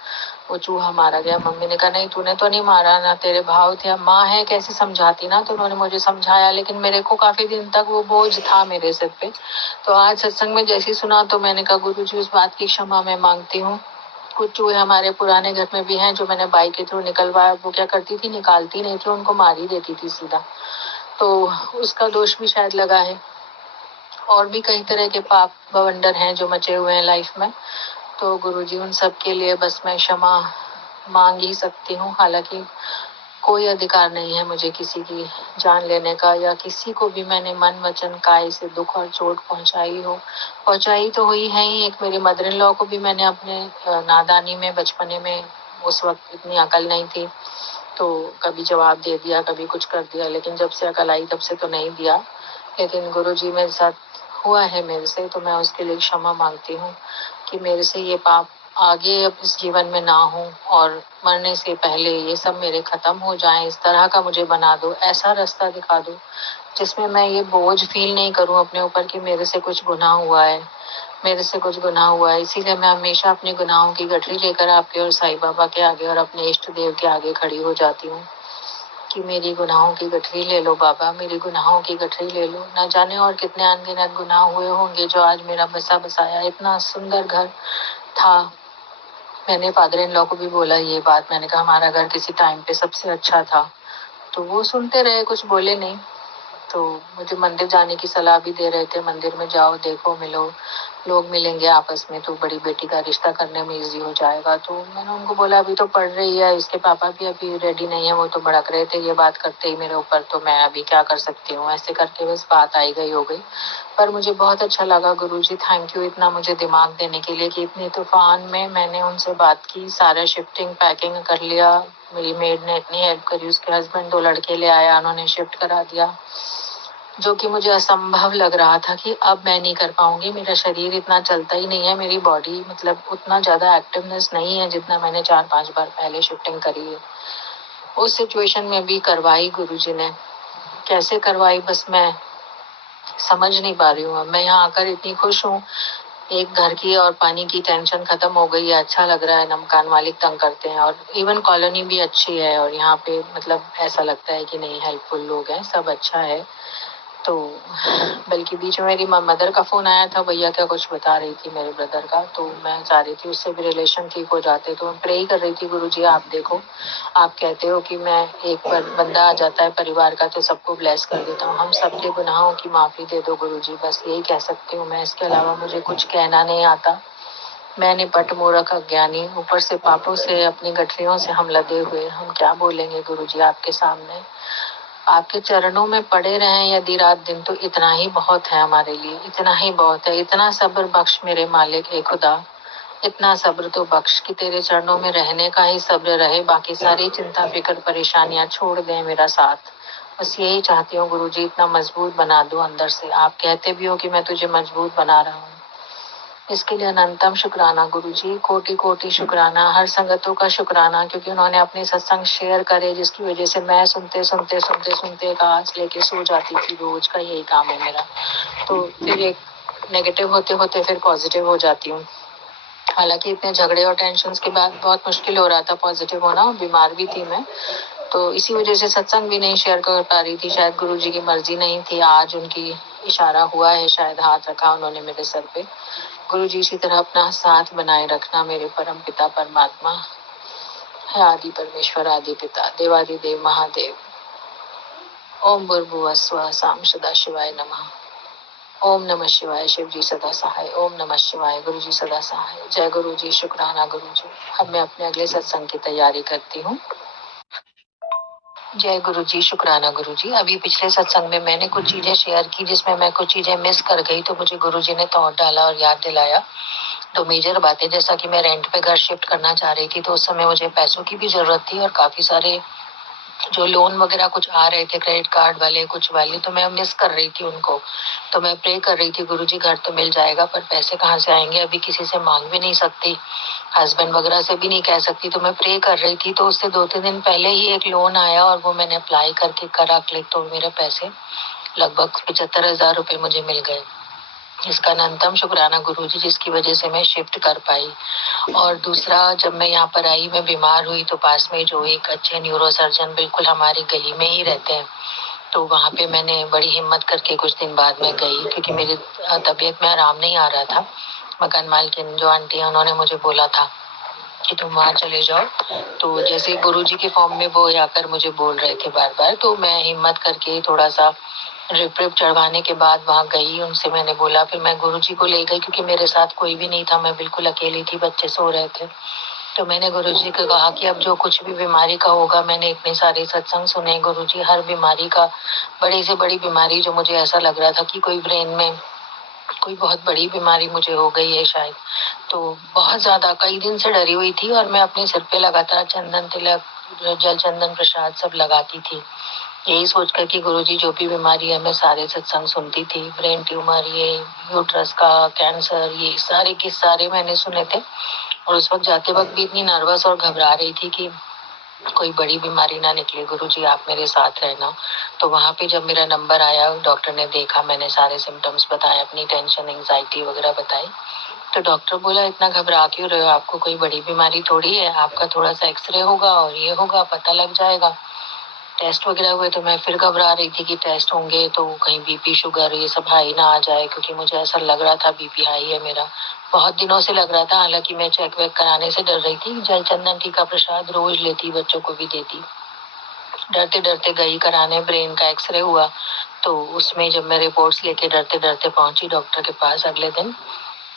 वो चूहा मारा गया। मम्मी ने कहा नहीं तूने तो नहीं मारा ना, तेरे भाव थे। अब माँ है कैसे समझाती ना, तो उन्होंने मुझे समझाया, लेकिन मेरे को काफी दिन तक वो बोझ था मेरे सिर पे। तो आज सत्संग में जैसे ही सुना तो मैंने कहा गुरु जी उस बात की क्षमा मैं मांगती हूँ। कुछ चूहे हमारे पुराने घर में भी हैं जो मैंने बाइक के थ्रू निकलवाया। वो क्या करती थी, निकालती नहीं थी, उनको मार ही देती थी सीधा। तो उसका दोष भी शायद लगा है। और भी कई तरह के पाप बवंडर हैं जो मचे हुए हैं लाइफ में। तो गुरुजी उन सब के लिए बस मैं क्षमा मांग ही सकती हूँ। हालांकि कोई अधिकार नहीं है मुझे किसी की जान लेने का, या किसी को भी मैंने मन वचन काय से दुख और चोट पहुंचाई तो हुई है ही। एक मेरी मदर इन लॉ को भी मैंने अपने नादानी में, बचपने में, उस वक्त इतनी अकल नहीं थी, तो कभी जवाब दे दिया, कभी कुछ कर दिया, लेकिन जब से अकल आई तब से तो नहीं दिया। लेकिन गुरुजी मेरे साथ हुआ है मेरे से, तो मैं उसके लिए क्षमा मांगती हूँ कि मेरे से ये पाप आगे अब इस जीवन में ना हो, और मरने से पहले ये सब मेरे खत्म हो जाए। इस तरह का मुझे बना दो, ऐसा रास्ता दिखा दो जिसमें मैं ये बोझ फील नहीं करूं अपने ऊपर कि मेरे से कुछ गुनाह हुआ है, मेरे से कुछ गुनाह हुआ है। इसीलिए मैं हमेशा अपने गुनाहों की गठरी लेकर आपके और साईं बाबा के आगे और अपने इष्ट देव के आगे खड़ी हो जाती हूँ कि मेरी गुनाहों की गठरी ले लो बाबा, मेरी गुनाहों की गठरी ले लो। ना जाने और कितने अनगिनत गुनाह हुए होंगे जो आज मेरा बसा बसाया इतना सुंदर घर था। मैंने फादर इन लॉ को भी बोला ये बात, मैंने कहा हमारा घर किसी टाइम पे सबसे अच्छा था। तो वो सुनते रहे, कुछ बोले नहीं। तो मुझे मंदिर जाने की सलाह भी दे रहे थे, मंदिर में जाओ, देखो, मिलो, लोग मिलेंगे आपस में, तो बड़ी बेटी का रिश्ता करने में इजी हो जाएगा। तो मैंने उनको बोला अभी तो पढ़ रही है, इसके पापा भी अभी रेडी नहीं है, वो तो भड़क रहे थे ये बात करते ही मेरे ऊपर, तो मैं अभी क्या कर सकती हूँ। ऐसे करके बस बात आई गई हो गई। पर मुझे बहुत अच्छा लगा गुरुजी, थैंक यू इतना मुझे दिमाग देने के लिए कि इतने तूफान में मैंने उनसे बात की, सारा शिफ्टिंग पैकिंग कर लिया। मेरी मेड ने इतनी हेल्प करी, उसके हस्बैंड 2 लड़के ले आया, उन्होंने शिफ्ट करा दिया, जो कि मुझे असंभव लग रहा था कि अब मैं नहीं कर पाऊंगी। मेरा शरीर इतना चलता ही नहीं है, मेरी बॉडी मतलब उतना ज्यादा एक्टिवनेस नहीं है जितना मैंने 4-5 बार पहले शिफ्टिंग करी है। उस सिचुएशन में भी करवाई गुरुजी ने, कैसे करवाई बस मैं समझ नहीं पा रही हूँ। अब मैं यहाँ आकर इतनी खुश हूँ, एक घर की और पानी की टेंशन खत्म हो गई है, अच्छा लग रहा है, ना मकान मालिक तंग करते हैं, और इवन कॉलोनी भी अच्छी है, और यहाँ पे मतलब ऐसा लगता है कि नहीं हेल्पफुल लोग हैं, सब अच्छा है। तो बल्कि बीच में मेरी मदर का फोन आया था, भैया क्या कुछ बता रही थी मेरे ब्रदर का, तो मैं चाह रही थी उससे भी रिलेशन ठीक हो जाते। तो मैं प्रे ही कर रही थी गुरुजी आप देखो, आप कहते हो कि मैं एक बार बंदा आ जाता है परिवार का तो सबको ब्लेस कर देता हूँ, हम सबके गुनाहों की माफी दे दो गुरुजी, बस यही कह सकती हूँ मैं, इसके अलावा मुझे कुछ कहना नहीं आता। मैं निपट मूर्ख अज्ञानी, ऊपर से पापों से अपनी गठरियों से हम लदे हुए, हम क्या बोलेंगे गुरुजी आपके सामने। आपके चरणों में पड़े रहें यदि रात दिन तो इतना ही बहुत है हमारे लिए, इतना ही बहुत है। इतना सब्र बख्श मेरे मालिक ए खुदा, इतना सब्र तो बख्श कि तेरे चरणों में रहने का ही सब्र रहे, बाकी सारी चिंता फिक्र परेशानियां छोड़ दें मेरा साथ। बस यही चाहती हूँ गुरुजी, इतना मजबूत बना दो अंदर से। आप कहते भी हो कि मैं तुझे मजबूत बना रहा हूँ, इसके लिए अनंतम शुक्राना गुरुजी, कोटि कोटि शुक्राना, हर संगतों का शुक्राना, क्योंकि उन्होंने अपने सत्संग शेयर करे, जिसकी वजह से मैं सुनते सुनते सुनते सुनते कांच लेके सो जाती थी। रोज का यही काम है मेरा। तो फिर एक नेगेटिव होते होते फिर पॉजिटिव हो जाती हूँ। हालांकि इतने झगड़े और टेंशन के बाद बहुत मुश्किल हो रहा था पॉजिटिव होना, बीमार भी थी मैं, तो इसी वजह से सत्संग भी नहीं शेयर कर पा रही थी। शायद गुरु जी की मर्जी नहीं थी, आज उनकी इशारा हुआ है, शायद हाथ रखा उन्होंने मेरे सर पे। गुरुजी इसी तरह अपना साथ बनाए रखना मेरे परम पिता परमात्मा है, आदि परमेश्वर, आदि पिता, देवादिदेव महादेव। ओम भूर्भुवः स्वः साम सदा शिवाय नमः। ओम नमः शिवाय, शिव जी सदा सहाय। ओम नमः शिवाय, गुरु जी सदा सहाय। जय गुरु जी, शुक्राना गुरु जी। अब मैं अपने अगले सत्संग की तैयारी करती हूँ। जय गुरु जी, शुक्राना गुरु जी। अभी पिछले सत्संग में मैंने कुछ चीजें शेयर की जिसमें मैं कुछ चीजें मिस कर गई, तो मुझे गुरु जी ने थॉट डाला और याद दिलाया। तो मेजर बातें, जैसा कि मैं रेंट पे घर शिफ्ट करना चाह रही थी, तो उस समय मुझे पैसों की भी जरूरत थी और काफी सारे जो लोन वगैरह कुछ आ रहे थे, क्रेडिट कार्ड वाले कुछ वाले, तो मैं मिस कर रही थी उनको। तो मैं प्रे कर रही थी, गुरुजी घर तो मिल जाएगा पर पैसे कहाँ से आएंगे, अभी किसी से मांग भी नहीं सकती, हस्बैंड वगैरह से भी नहीं कह सकती। तो मैं प्रे कर रही थी, तो उससे 2-3 दिन पहले ही एक लोन आया और वो मैंने अप्लाई करके करा क्लिक, तो मेरे पैसे लगभग 75,000 रुपये मुझे मिल गए। इसका नंतम शुक्राना गुरुजी, जिसकी वजह से मैं शिफ्ट कर पाई। और दूसरा, जब मैं यहाँ पर आई, मैं बीमार हुई, तो पास में जो एक अच्छे न्यूरो सर्जन बिल्कुल हमारी गली में ही रहते हैं, तो वहाँ पे मैंने बड़ी हिम्मत करके कुछ दिन बाद में गई, क्योंकि मेरी तबीयत में आराम नहीं आ रहा था। मकान मालकिन जो आंटी है, उन्होंने मुझे बोला था कि तुम वहाँ चले जाओ। तो जैसे गुरुजी के फॉर्म में वो आकर मुझे बोल रहे थे बार बार, तो मैं हिम्मत करके थोड़ा सा ड्रिप विप चढ़वाने के बाद वहाँ गई, उनसे मैंने बोला। फिर मैं गुरुजी को ले गई, क्योंकि मेरे साथ कोई भी नहीं था, मैं बिल्कुल अकेली थी, बच्चे सो रहे थे। तो मैंने गुरुजी को कहा कि अब जो कुछ भी बीमारी का होगा, मैंने इतने सारे सत्संग सुने गुरुजी, हर बीमारी का, बड़ी से बड़ी बीमारी जो मुझे ऐसा लग रहा था कि कोई ब्रेन में कोई बहुत बड़ी बीमारी मुझे हो गई है शायद, तो बहुत ज्यादा कई दिन से डरी हुई थी। और मैं अपने सिर पे लगातार चंदन तिलक, जल चंदन प्रसाद सब लगाती थी, यही सोचकर कि गुरुजी जो भी बीमारी है, मैं सारे सत्संग सुनती थी। ब्रेन ट्यूमर, ये यूट्रस का कैंसर, ये सारे के सारे मैंने सुने थे। और उस वक्त जाते वक्त भी इतनी नर्वस और घबरा रही थी कि कोई बड़ी बीमारी ना निकले, गुरुजी आप मेरे साथ रहना। तो वहां पे जब मेरा नंबर आया, डॉक्टर ने देखा, मैंने सारे सिम्टम्स बताए, अपनी टेंशन एंजाइटी वगैरह बताई। तो डॉक्टर बोला इतना घबरा क्यों रहे हो, आपको कोई बड़ी बीमारी थोड़ी है, आपका थोड़ा सा एक्सरे होगा और ये होगा, पता लग जाएगा। टेस्ट वगैरह हुए, तो मैं फिर घबरा रही थी कि टेस्ट होंगे तो कहीं बीपी शुगर ये सब हाई ना आ जाए, क्योंकि मुझे ऐसा लग रहा था बीपी हाई है मेरा, बहुत दिनों से लग रहा था। हालांकि मैं चेक वेक कराने से डर रही थी, जल चंदन टीका प्रसाद रोज लेती, बच्चों को भी देती। डरते डरते गई कराने, ब्रेन का एक्सरे हुआ। तो उसमें जब मैं रिपोर्ट्स लेके डरते डरते पहुंची डॉक्टर के पास अगले दिन,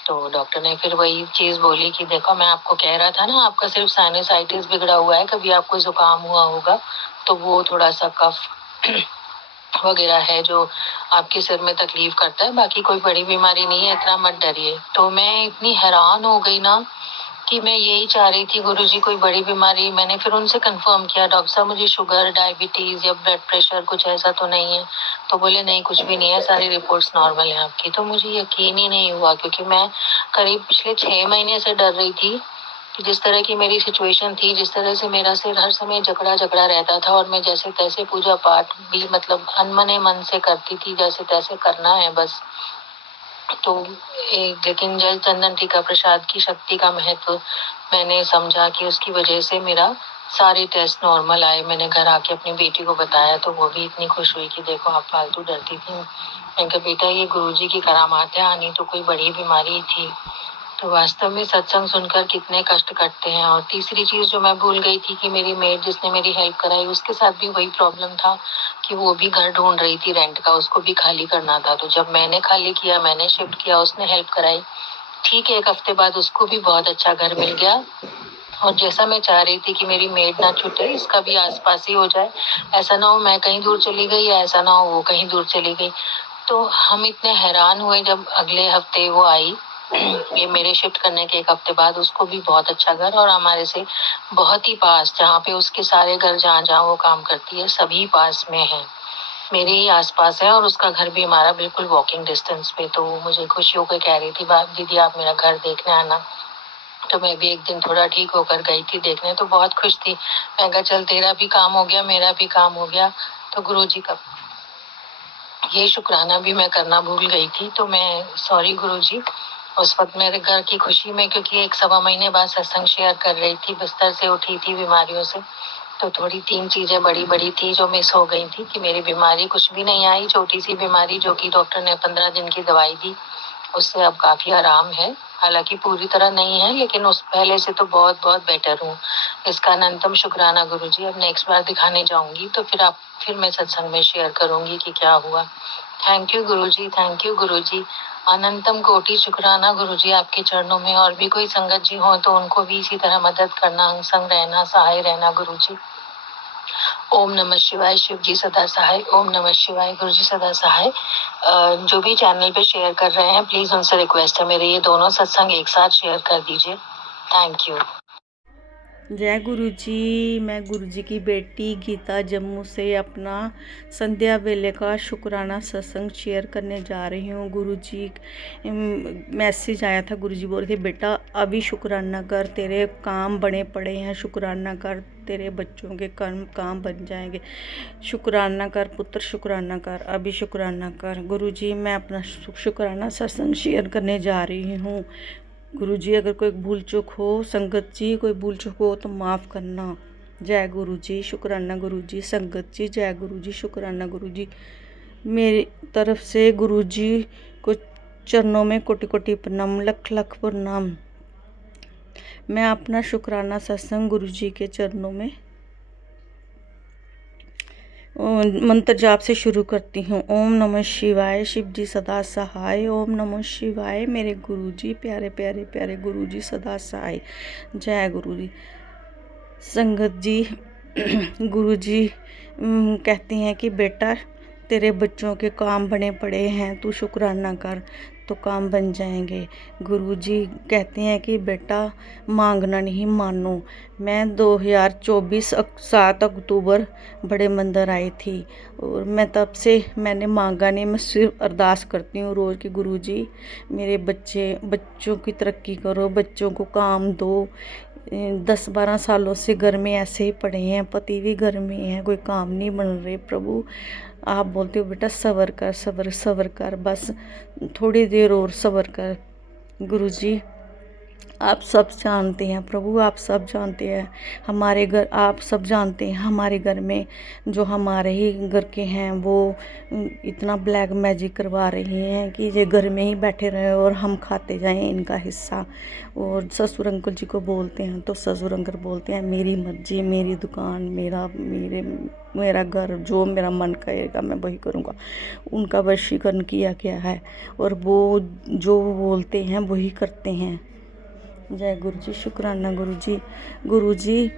तो डॉक्टर ने फिर वही चीज बोली कि देखो, मैं आपको कह रहा था ना, आपका सिर्फ साइनसाइटिस बिगड़ा हुआ है, कभी आपको जुकाम हुआ होगा तो वो थोड़ा सा कफ वगैरह है जो आपके सिर में तकलीफ करता है, बाकी कोई बड़ी बीमारी नहीं है, इतना मत डरिए। तो मैं इतनी हैरान हो गई ना कि मैं यही चाह रही थी, गुरुजी कोई बड़ी बीमारी। मैंने फिर उनसे कंफर्म किया, डॉक्टर साहब मुझे शुगर, डायबिटीज या ब्लड प्रेशर कुछ ऐसा तो नहीं है? तो बोले नहीं, कुछ भी नहीं है, सारी रिपोर्ट्स नॉर्मल है आपकी। तो मुझे यकीन ही नहीं हुआ, क्योंकि मैं करीब पिछले 6 महीने से डर रही थी कि जिस तरह की मेरी सिचुएशन थी, जिस तरह से मेरा सिर हर समय जकड़ा जकड़ा रहता था, और मैं जैसे तैसे पूजा पाठ भी मतलब अनमने मन से करती थी, जैसे तैसे करना है बस। तो लेकिन जल चंदन टीका प्रसाद की शक्ति का महत्व मैंने समझा कि उसकी वजह से मेरा सारे टेस्ट नॉर्मल आए। मैंने घर आके अपनी बेटी को बताया, तो वो भी इतनी खुश हुई कि देखो आप फालतू डरती थी। मैंने कहा बेटा, ये गुरुजी की करामात है, आनी तो कोई बड़ी बीमारी थी। तो वास्तव में सत्संग सुनकर कितने कष्ट कटते हैं। और तीसरी चीज जो मैं भूल गई थी कि मेरी मेड जिसने मेरी हेल्प कराई, उसके साथ भी वही प्रॉब्लम था कि वो भी घर ढूंढ रही थी रेंट का, उसको भी खाली करना था। तो जब मैंने खाली किया, मैंने शिफ्ट किया, उसने हेल्प कराई, ठीक है, 1 हफ्ते बाद उसको भी बहुत अच्छा घर मिल गया। और जैसा मैं चाह रही थी कि मेरी मेड ना छूटे, इसका भी आसपास ही हो जाए, ऐसा ना हो मैं कहीं दूर चली गई या ऐसा ना हो वो कहीं दूर चली गई। तो हम इतने हैरान हुए जब अगले हफ्ते वो आई, ये मेरे शिफ्ट करने के 1 हफ्ते बाद, उसको भी बहुत अच्छा घर, और हमारे से बहुत ही पास, जहाँ पे उसके सारे घर जहाँ जहाँ वो काम करती है सभी पास में है, मेरे ही आसपास है, और उसका घर भी हमारा बिल्कुल वॉकिंग डिस्टेंस पे। तो वो मुझे खुशी होकर कह रही थी, बाप दीदी आप मेरा घर देखने आना। तो मैं भी एक दिन थोड़ा ठीक होकर गई थी देखने, तो बहुत खुश थी। मैं कहा चल तेरा भी काम हो गया, मेरा भी काम हो गया। तो गुरुजी का ये शुक्राना भी मैं करना भूल गई थी, तो मैं सॉरी गुरुजी। उस वक्त मेरे घर की खुशी में, क्योंकि 1 सवा महीने बाद सत्संग शेयर कर रही थी, बिस्तर से उठी थी बीमारियों से, तो थोड़ी 3 चीजें बड़ी बड़ी थी जो मिस हो गई थी, कि मेरी बीमारी कुछ भी नहीं आई, छोटी सी बीमारी जो कि डॉक्टर ने 15 दिन की दवाई दी, उससे अब काफ़ी आराम है। हालाँकि पूरी तरह नहीं है, लेकिन उस पहले से तो बहुत-बहुत बेटर हूँ। इसका अनंतम शुक्राना गुरुजी। अब नेक्स्ट बार दिखाने जाऊँगी तो फिर मैं सत्संग में शेयर करूँगी कि क्या हुआ। Thank you Guruji, thank you Guruji. अनंतम कोटि शुक्राना गुरुजी आपके चरणों में। और भी कोई संगत जी हो तो उनको भी इसी तरह मदद करना, अंग संग रहना, सहाय रहना गुरुजी। ओम नमः शिवाय। शिव जी सदा सहाय। ओम नमः शिवाय। गुरु जी सदा सहाय। जो भी चैनल पे शेयर कर रहे हैं, प्लीज उनसे रिक्वेस्ट है मेरे ये दोनों सत्संग एक साथ शेयर कर दीजिए। Thank you. जय गुरु जी। मैं गुरु जी की बेटी गीता जम्मू से अपना संध्या वेले का शुक्राना सत्संग शेयर करने जा रही हूँ। गुरु जी मैसेज आया था, गुरु जी बोल रहे थे बेटा अभी शुक्राना कर, तेरे काम बने पड़े हैं, शुक्राना कर, तेरे बच्चों के काम बन जाएंगे। शुक्राना कर पुत्र, शुक्राना कर, अभी शुक्राना कर। गुरु जी मैं अपना शुक्राना सत्संग शेयर करने जा रही हूँ। गुरु जी अगर कोई भूल चूक हो, संगत जी कोई भूल चूक हो तो माफ़ करना। जय गुरु जी। शुक्राना गुरु जी। संगत जी जय गुरु जी। शुक्राना गुरु जी। मेरी तरफ से गुरु जी को चरणों में कोटि कोटि प्रणाम, लख लख प्रणाम। मैं अपना शुक्राना सत्संग गुरु जी के चरणों में मंत्र जाप से शुरू करती हूँ। ओम नमः शिवाय। शिव जी सदा सहाय। ओम नमः शिवाय। मेरे गुरु जी प्यारे प्यारे प्यारे गुरु जी सदा सहाय। जय गुरु जी। संगत जी गुरु जी कहती हैं कि बेटा तेरे बच्चों के काम बने पड़े हैं, तू शुक्राना कर तो काम बन जाएंगे। गुरुजी कहते हैं कि बेटा मांगना नहीं मानो। मैं 2024 7 अक्टूबर बड़े मंदिर आई थी और मैं तब से मैंने मांगा नहीं, मैं सिर्फ अरदास करती हूँ रोज़ की गुरुजी मेरे बच्चों की तरक्की करो, बच्चों को काम दो। 10-12 सालों से घर में ऐसे ही पड़े हैं, पति भी घर में है, कोई काम नहीं बन रहे। प्रभु आप बोलते हो बेटा सब्र कर, सब्र कर, बस थोड़ी देर और सब्र कर। गुरुजी आप सब जानते हैं प्रभु, आप सब जानते हैं हमारे घर, आप सब जानते हैं हमारे घर में जो हमारे ही घर के हैं वो इतना ब्लैक मैजिक करवा रही हैं कि ये घर में ही बैठे रहे और हम खाते जाएं इनका हिस्सा। और ससुर अंकल जी को बोलते हैं तो ससुर अंकल बोलते हैं मेरी मर्जी, मेरी दुकान, मेरा घर, जो मेरा मन करेगा मैं वही करूँगा। उनका वशीकरण किया गया है और वो जो बोलते हैं वही करते हैं। जय गुरु जी। शुक्राना गुरु जी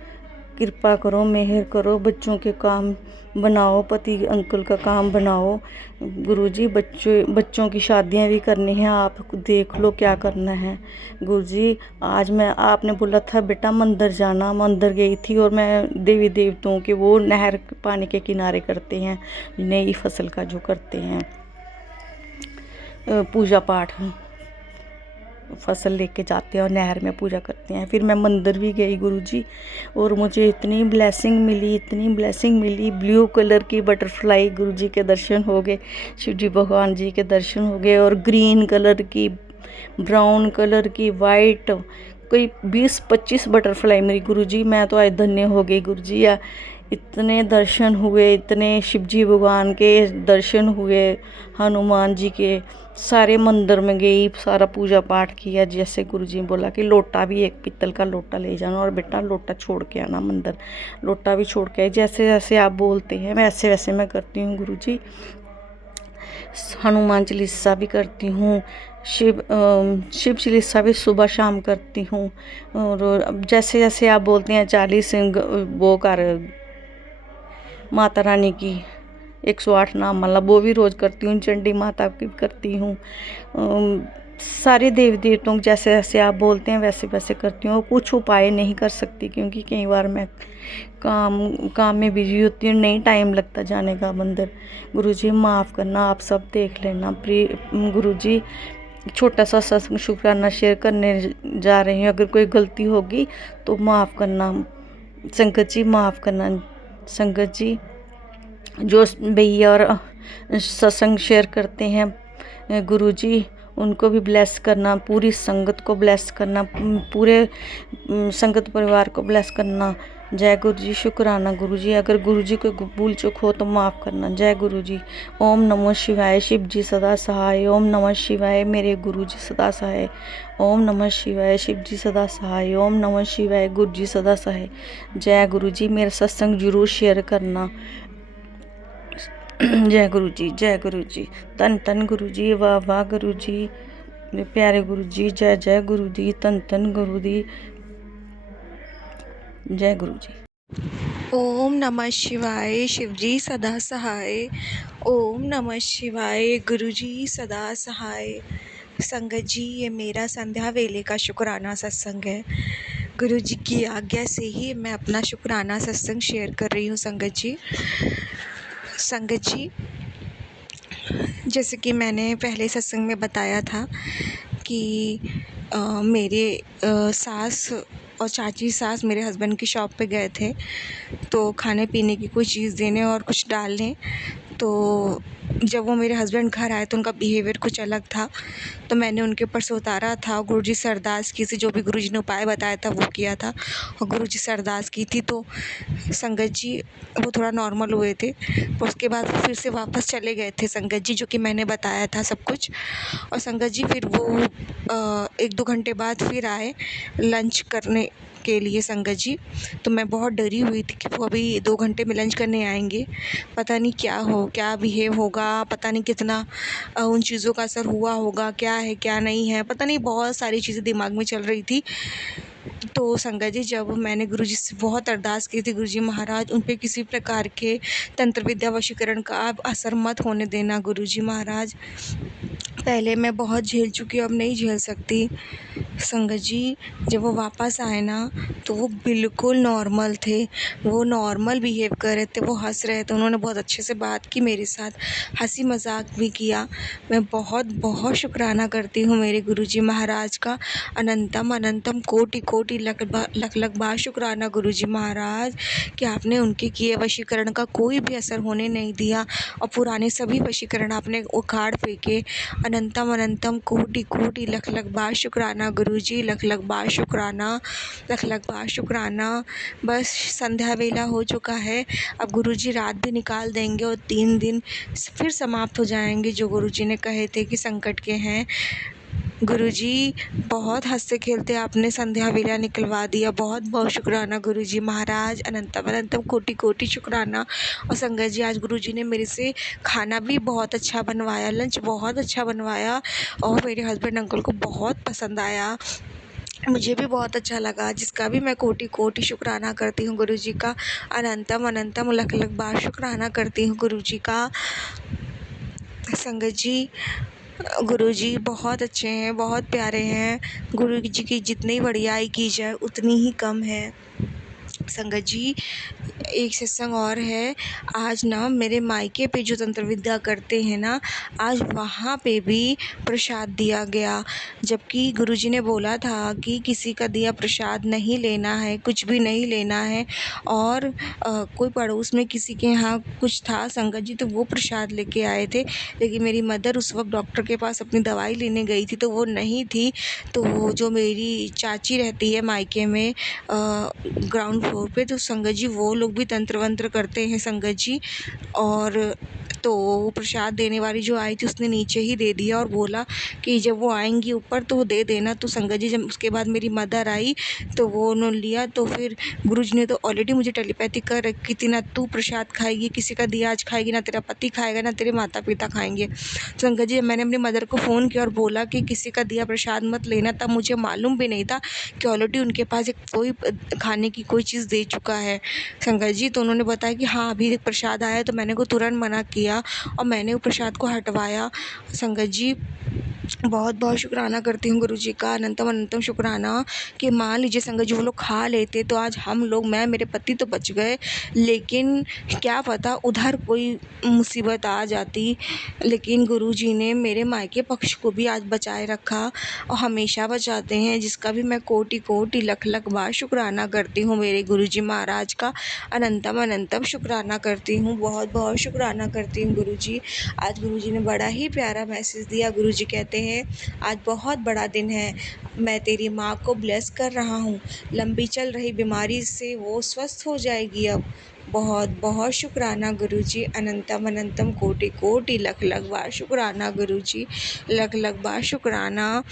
कृपा करो, मेहर करो, बच्चों के काम बनाओ, पति अंकल का काम बनाओ। गुरु जी बच्चों की शादियां भी करनी है, आप देख लो क्या करना है। गुरु जी आज आपने बोला था बेटा मंदिर जाना, मंदिर गई थी और मैं देवी देवताओं के वो नहर पानी के किनारे करते हैं, नई फसल का जो करते हैं पूजा पाठ, फसल लेके जाते हैं और नहर में पूजा करते हैं। फिर मैं मंदिर भी गई गुरुजी और मुझे इतनी ब्लेसिंग मिली। ब्लू कलर की बटरफ्लाई गुरुजी के दर्शन हो गए, शिव जी भगवान जी के दर्शन हो गए। और ग्रीन कलर की, ब्राउन कलर की, वाइट, कोई 20-25 बटरफ्लाई मेरी गुरुजी। मैं तो आज धन्य हो गई गुरुजी। इतने दर्शन हुए, इतने शिवजी भगवान के दर्शन हुए, हनुमान जी के, सारे मंदिर में गई, सारा पूजा पाठ किया। जैसे गुरुजी ने बोला कि लोटा भी एक पीतल का लोटा ले जाना और बेटा लोटा छोड़ के आना मंदिर, लोटा भी छोड़ के आए। जैसे जैसे आप बोलते हैं वैसे वैसे मैं करती हूँ गुरुजी। हनुमान चालीसा भी करती हूँ, शिव चालीसा भी सुबह शाम करती हूँ। और जैसे जैसे आप बोलते हैं 40 वो कर माता रानी की 108 नाम माला वो भी रोज़ करती हूँ, चंडी माता की करती हूँ। सारे देवी देवताओं जैसे जैसे आप बोलते हैं वैसे वैसे करती हूँ। कुछ उपाय नहीं कर सकती क्योंकि कई बार मैं काम में बिजी होती हूँ, नहीं टाइम लगता जाने का मंदिर। गुरुजी माफ़ करना, आप सब देख लेना। गुरुजी छोटा सा सत्संग शुक्राना शेयर करने जा रही हूँ, अगर कोई गलती होगी तो माफ़ करना संगत जी, माफ़ करना संगत जी। जो भैया और सत्संग शेयर करते हैं गुरुजी उनको भी ब्लेस करना, पूरी संगत को ब्लेस करना, पूरे संगत परिवार को ब्लेस करना। जय गुरु जी, शुक्राना गुरु जी। अगर गुरु जी कोई भूल चूक हो तो माफ़ करना। जय गुरु जी। ओम नमः शिवाय, शिव जी सदा सहाय। ओम नमः शिवाय, मेरे गुरु जी सदा सहाय। ओम नमः शिवाय, शिव जी सदा सहाय। ओम नमः शिवाय, गुरु जी सदा सहाय। जय गुरु जी। मेरा सत्संग जरूर शेयर करना। जय गुरु जी, जय गुरु जी। धन धन गुरु जी, वाह वाह गुरु जी, मेरे प्यारे गुरु जी। जय जय गुरु दी, धन धन गुरु दी। जय गुरु जी। ओम नमः शिवाय, शिवजी सदा सहाय। ओम नमः शिवाय, गुरुजी सदा सहाय। संगत जी, ये मेरा संध्या वेले का शुक्राना सत्संग है। गुरु जी की आज्ञा से ही मैं अपना शुक्राना सत्संग शेयर कर रही हूँ। संगत जी, जैसे कि मैंने पहले सत्संग में बताया था कि मेरे सास और चाची सास मेरे हस्बैंड की शॉप पे गए थे तो खाने पीने की कोई चीज़ देने और कुछ डालने। तो जब वो मेरे हस्बैंड घर आए तो उनका बिहेवियर कुछ अलग था, तो मैंने उनके ऊपर से उतारा था। गुरुजी से अरदास की थी, जो भी गुरुजी ने उपाय बताया था वो किया था और गुरुजी से अरदास की थी। तो संगत जी वो थोड़ा नॉर्मल हुए थे। उसके बाद वो फिर से वापस चले गए थे संगत जी, जो कि मैंने बताया था सब कुछ। और संगत जी फिर वो 1-2 घंटे बाद फिर आए लंच करने के लिए संगत जी। तो मैं बहुत डरी हुई थी कि वो अभी 2 घंटे में लंच करने आएंगे, पता नहीं क्या बिहेव होगा, पता नहीं कितना उन चीज़ों का असर हुआ होगा, क्या है क्या नहीं है, पता नहीं, बहुत सारी चीज़ें दिमाग में चल रही थी। तो संगत जी, जब मैंने गुरुजी से बहुत अरदास की थी, गुरुजी महाराज उन पे किसी प्रकार के तंत्र विद्या वशीकरण का आप असर मत होने देना गुरुजी महाराज। पहले मैं बहुत झेल चुकी हूँ, अब नहीं झेल सकती। संगत जी, जब वो वापस आए ना तो वो बिल्कुल नॉर्मल थे, वो नॉर्मल बिहेव कर रहे थे, वो हंस रहे थे, उन्होंने बहुत अच्छे से बात की मेरे साथ, हंसी मजाक भी किया। मैं बहुत बहुत शुक्राना करती हूँ मेरे गुरुजी महाराज का। अनंतम अनंतम कोटि कोटि लख लख बार शुक्राना गुरुजी महाराज कि आपने उनके किए वशीकरण का कोई भी असर होने नहीं दिया और पुराने सभी वशीकरण आपने उखाड़ फेंके। अनंतम अनंतम कोटि कोटि लख बार शुक्राना गुरुजी, लख बार शुक्राना, लख बार शुक्राना। बस संध्या वेला हो चुका है, अब गुरुजी रात भी निकाल देंगे और 3 दिन फिर समाप्त हो जाएंगे जो गुरुजी ने कहे थे कि संकट के हैं। गुरुजी, बहुत हंसते खेलते आपने संध्या वेला निकलवा दिया, बहुत बहुत शुक्राना गुरुजी महाराज। अनंतम अनंतम कोटि कोटि शुक्राना। और संगत जी, आज गुरुजी ने मेरे से खाना भी बहुत अच्छा बनवाया, लंच बहुत अच्छा बनवाया और मेरे हस्बैंड अंकल को बहुत पसंद आया, मुझे भी बहुत अच्छा लगा, जिसका भी मैं कोटि कोटि शुक्राना करती हूँ गुरुजी का। अनंतम अनंतम लख बार शुक्राना करती हूँ गुरुजी का। संगत जी, गुरुजी बहुत अच्छे हैं, बहुत प्यारे हैं। गुरुजी की जितनी बड़ाई की जाए उतनी ही कम है। संगत जी, एक सत्संग और है। आज ना मेरे मायके पे जो तंत्र विद्या करते हैं ना, आज वहाँ पे भी प्रसाद दिया गया, जबकि गुरुजी ने बोला था कि किसी का दिया प्रसाद नहीं लेना है, कुछ भी नहीं लेना है। और कोई पड़ोस में किसी के यहाँ कुछ था संगत जी, तो वो प्रसाद लेके आए थे, लेकिन मेरी मदर उस वक्त डॉक्टर के पास अपनी दवाई लेने गई थी तो वो नहीं थी। तो जो मेरी चाची रहती है मायके में ग्राउंड फ्लोर पे, तो संगत जी वो लोग भी तंत्र वंत्र करते हैं संगत जी। और तो वो प्रसाद देने वाली जो आई थी उसने नीचे ही दे दिया और बोला कि जब वो आएंगी ऊपर तो वो दे देना। तो संगत जी, जब उसके बाद मेरी मदर आई तो वो उन्होंने लिया, तो फिर गुरुजी ने तो ऑलरेडी मुझे टेलीपैथी कर रखी थी, ना तू प्रसाद खाएगी, किसी का दिया आज खाएगी, ना तेरा पति खाएगा, ना तेरे माता पिता खाएंगे। संगत जी, मैंने अपनी मदर को फ़ोन किया और बोला कि किसी का दिया प्रसाद मत लेना, तब मुझे मालूम भी नहीं था कि ऑलरेडी उनके पास एक कोई खाने की कोई चीज़ दे चुका है संगत जी। तो उन्होंने बताया कि हाँ अभी एक प्रसाद आया, तो मैंने को तुरंत मना किया और मैंने वो प्रसाद को हटवाया। संगत जी, बहुत बहुत शुक्राना करती हूँ गुरुजी का, अनंतम अनंतम शुक्राना कि मान लीजिए संगत जी वो लोग खा लेते तो आज हम लोग, मैं मेरे पति तो बच गए, लेकिन क्या पता उधर कोई मुसीबत आ जाती। लेकिन गुरुजी ने मेरे मायके पक्ष को भी आज बचाए रखा और हमेशा बचाते हैं, जिसका भी मैं कोटि कोटि लख बार शुक्राना करती हूँ मेरे गुरुजी महाराज का। अनंतम अनंतम शुक्राना करती हूँ, बहुत बहुत शुक्राना करती हूँ। हूँ गुरुजी। आज गुरुजी ने बड़ा ही प्यारा मैसेज दिया। गुरुजी कहते हैं, आज बहुत बड़ा दिन है, मैं तेरी माँ को ब्लेस कर रहा हूँ, लंबी चल रही बीमारी से वो स्वस्थ हो जाएगी अब। बहुत बहुत शुक्राना गुरुजी, अनंतम अनंतम कोटि कोटि लख लख बार शुक्राना गुरुजी, लख लख बार शुक्राना।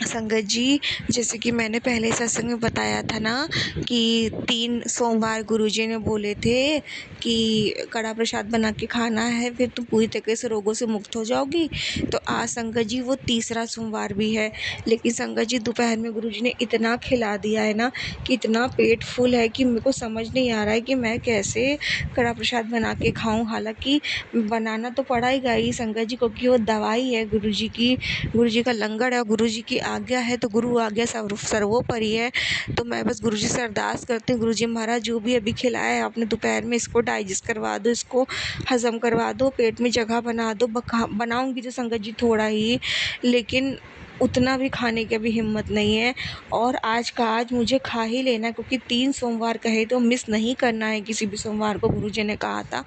संगत जी, जैसे कि मैंने पहले सत्संग में बताया था ना कि 3 सोमवार गुरुजी ने बोले थे कि कड़ा प्रसाद बना के खाना है, फिर तुम पूरी तरीके से रोगों से मुक्त हो जाओगी। तो आज संगत जी वो तीसरा सोमवार भी है, लेकिन संगत जी दोपहर में गुरुजी ने इतना खिला दिया है ना कि इतना पेट फुल है कि मेरे को समझ नहीं आ रहा है कि मैं कैसे कड़ा प्रसाद बना के खाऊं। हालांकि बनाना तो पड़ेगा ही संगत जी, क्योंकि वो दवाई है गुरुजी की, गुरुजी का लंगर है और गुरुजी की आज्ञा है, तो गुरु आज्ञा सर्वोपरि है। तो मैं बस गुरुजी से अरदास करती हूँ, गुरुजी महाराज जो भी अभी खिलाया है आपने दोपहर में, इसको डाइजेस्ट करवा दो, इसको हज़म करवा दो, पेट में जगह बना दो। बनाऊँगी तो संगत जी थोड़ा ही, लेकिन उतना भी खाने की अभी हिम्मत नहीं है, और आज का आज मुझे खा ही लेना है, क्योंकि 3 सोमवार कहे तो मिस नहीं करना है किसी भी सोमवार को, गुरुजी ने कहा था।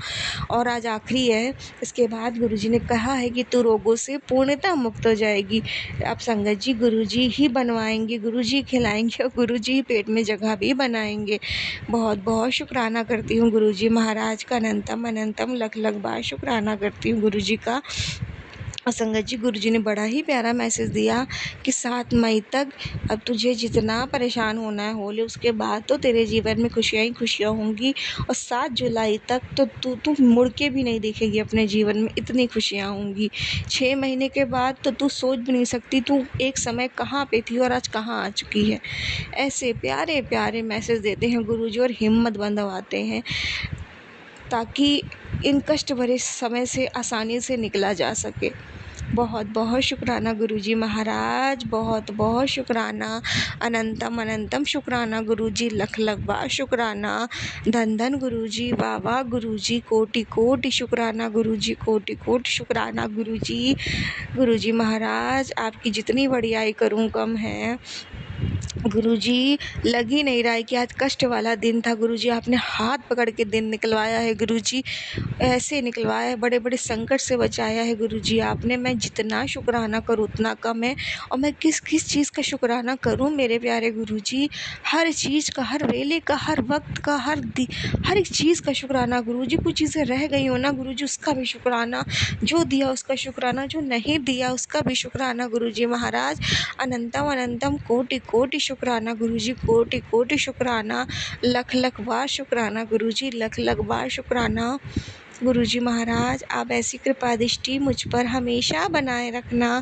और आज आखिरी है, इसके बाद गुरुजी ने कहा है कि तू रोगों से पूर्णतः मुक्त हो जाएगी। अब संगत जी गुरुजी ही बनवाएंगे, गुरुजी खिलाएंगे और गुरुजी ही पेट में जगह भी बनाएंगे। बहुत बहुत शुक्राना करती हूँ गुरुजी महाराज का, अनंतम अनंतम लख लख बार शुक्राना करती हूँ गुरुजी का। और संगत जी गुरुजी ने बड़ा ही प्यारा मैसेज दिया कि 7 मई तक अब तुझे जितना परेशान होना है हो ले, उसके बाद तो तेरे जीवन में खुशियाँ ही खुशियाँ होंगी, और 7 जुलाई तक तो तू मुड़ के भी नहीं देखेगी अपने जीवन में, इतनी खुशियाँ होंगी। 6 महीने के बाद तो तू सोच भी नहीं सकती तू एक समय कहाँ पे थी और आज कहाँ आ चुकी है। ऐसे प्यारे प्यारे मैसेज देते हैं गुरुजी और हिम्मत बंधवाते हैं, ताकि इन कष्ट भरे समय से आसानी से निकला जा सके। बहुत बहुत शुक्राना गुरुजी महाराज, बहुत बहुत शुक्राना, अनंतम अनंतम शुक्राना गुरुजी, लख लख बार शुक्राना। धन धन गुरुजी, वाह वाह गुरुजी, कोटि कोटि शुक्राना गुरुजी, कोटि कोटि शुक्राना गुरुजी। गुरुजी महाराज आपकी जितनी बड़ाई करूं कम है। गुरुजी लग ही नहीं रहा है कि आज कष्ट वाला दिन था। गुरुजी आपने हाथ पकड़ के दिन निकलवाया है गुरुजी, ऐसे निकलवाया है, बड़े बड़े संकट से बचाया है गुरुजी आपने। मैं जितना शुक्राना करूँ उतना कम है, और मैं किस किस चीज़ का शुक्राना करूँ मेरे प्यारे गुरुजी। हर चीज़ का, हर वेले का, हर वक्त का, हर एक चीज़ का शुक्राना गुरुजी। कुछ चीज़ें रह गई हो ना गुरुजी, उसका भी शुक्राना, जो दिया उसका शुक्राना, जो नहीं दिया उसका भी शुक्राना गुरुजी महाराज। अनंतम अनंतम कोटि कोटि शुक्राना गुरुजी, कोटि कोटि शुक्राना, लख लख बार शुक्राना गुरुजी, लख लख बार शुक्राना। गुरुजी महाराज आप ऐसी कृपा दृष्टि मुझ पर हमेशा बनाए रखना,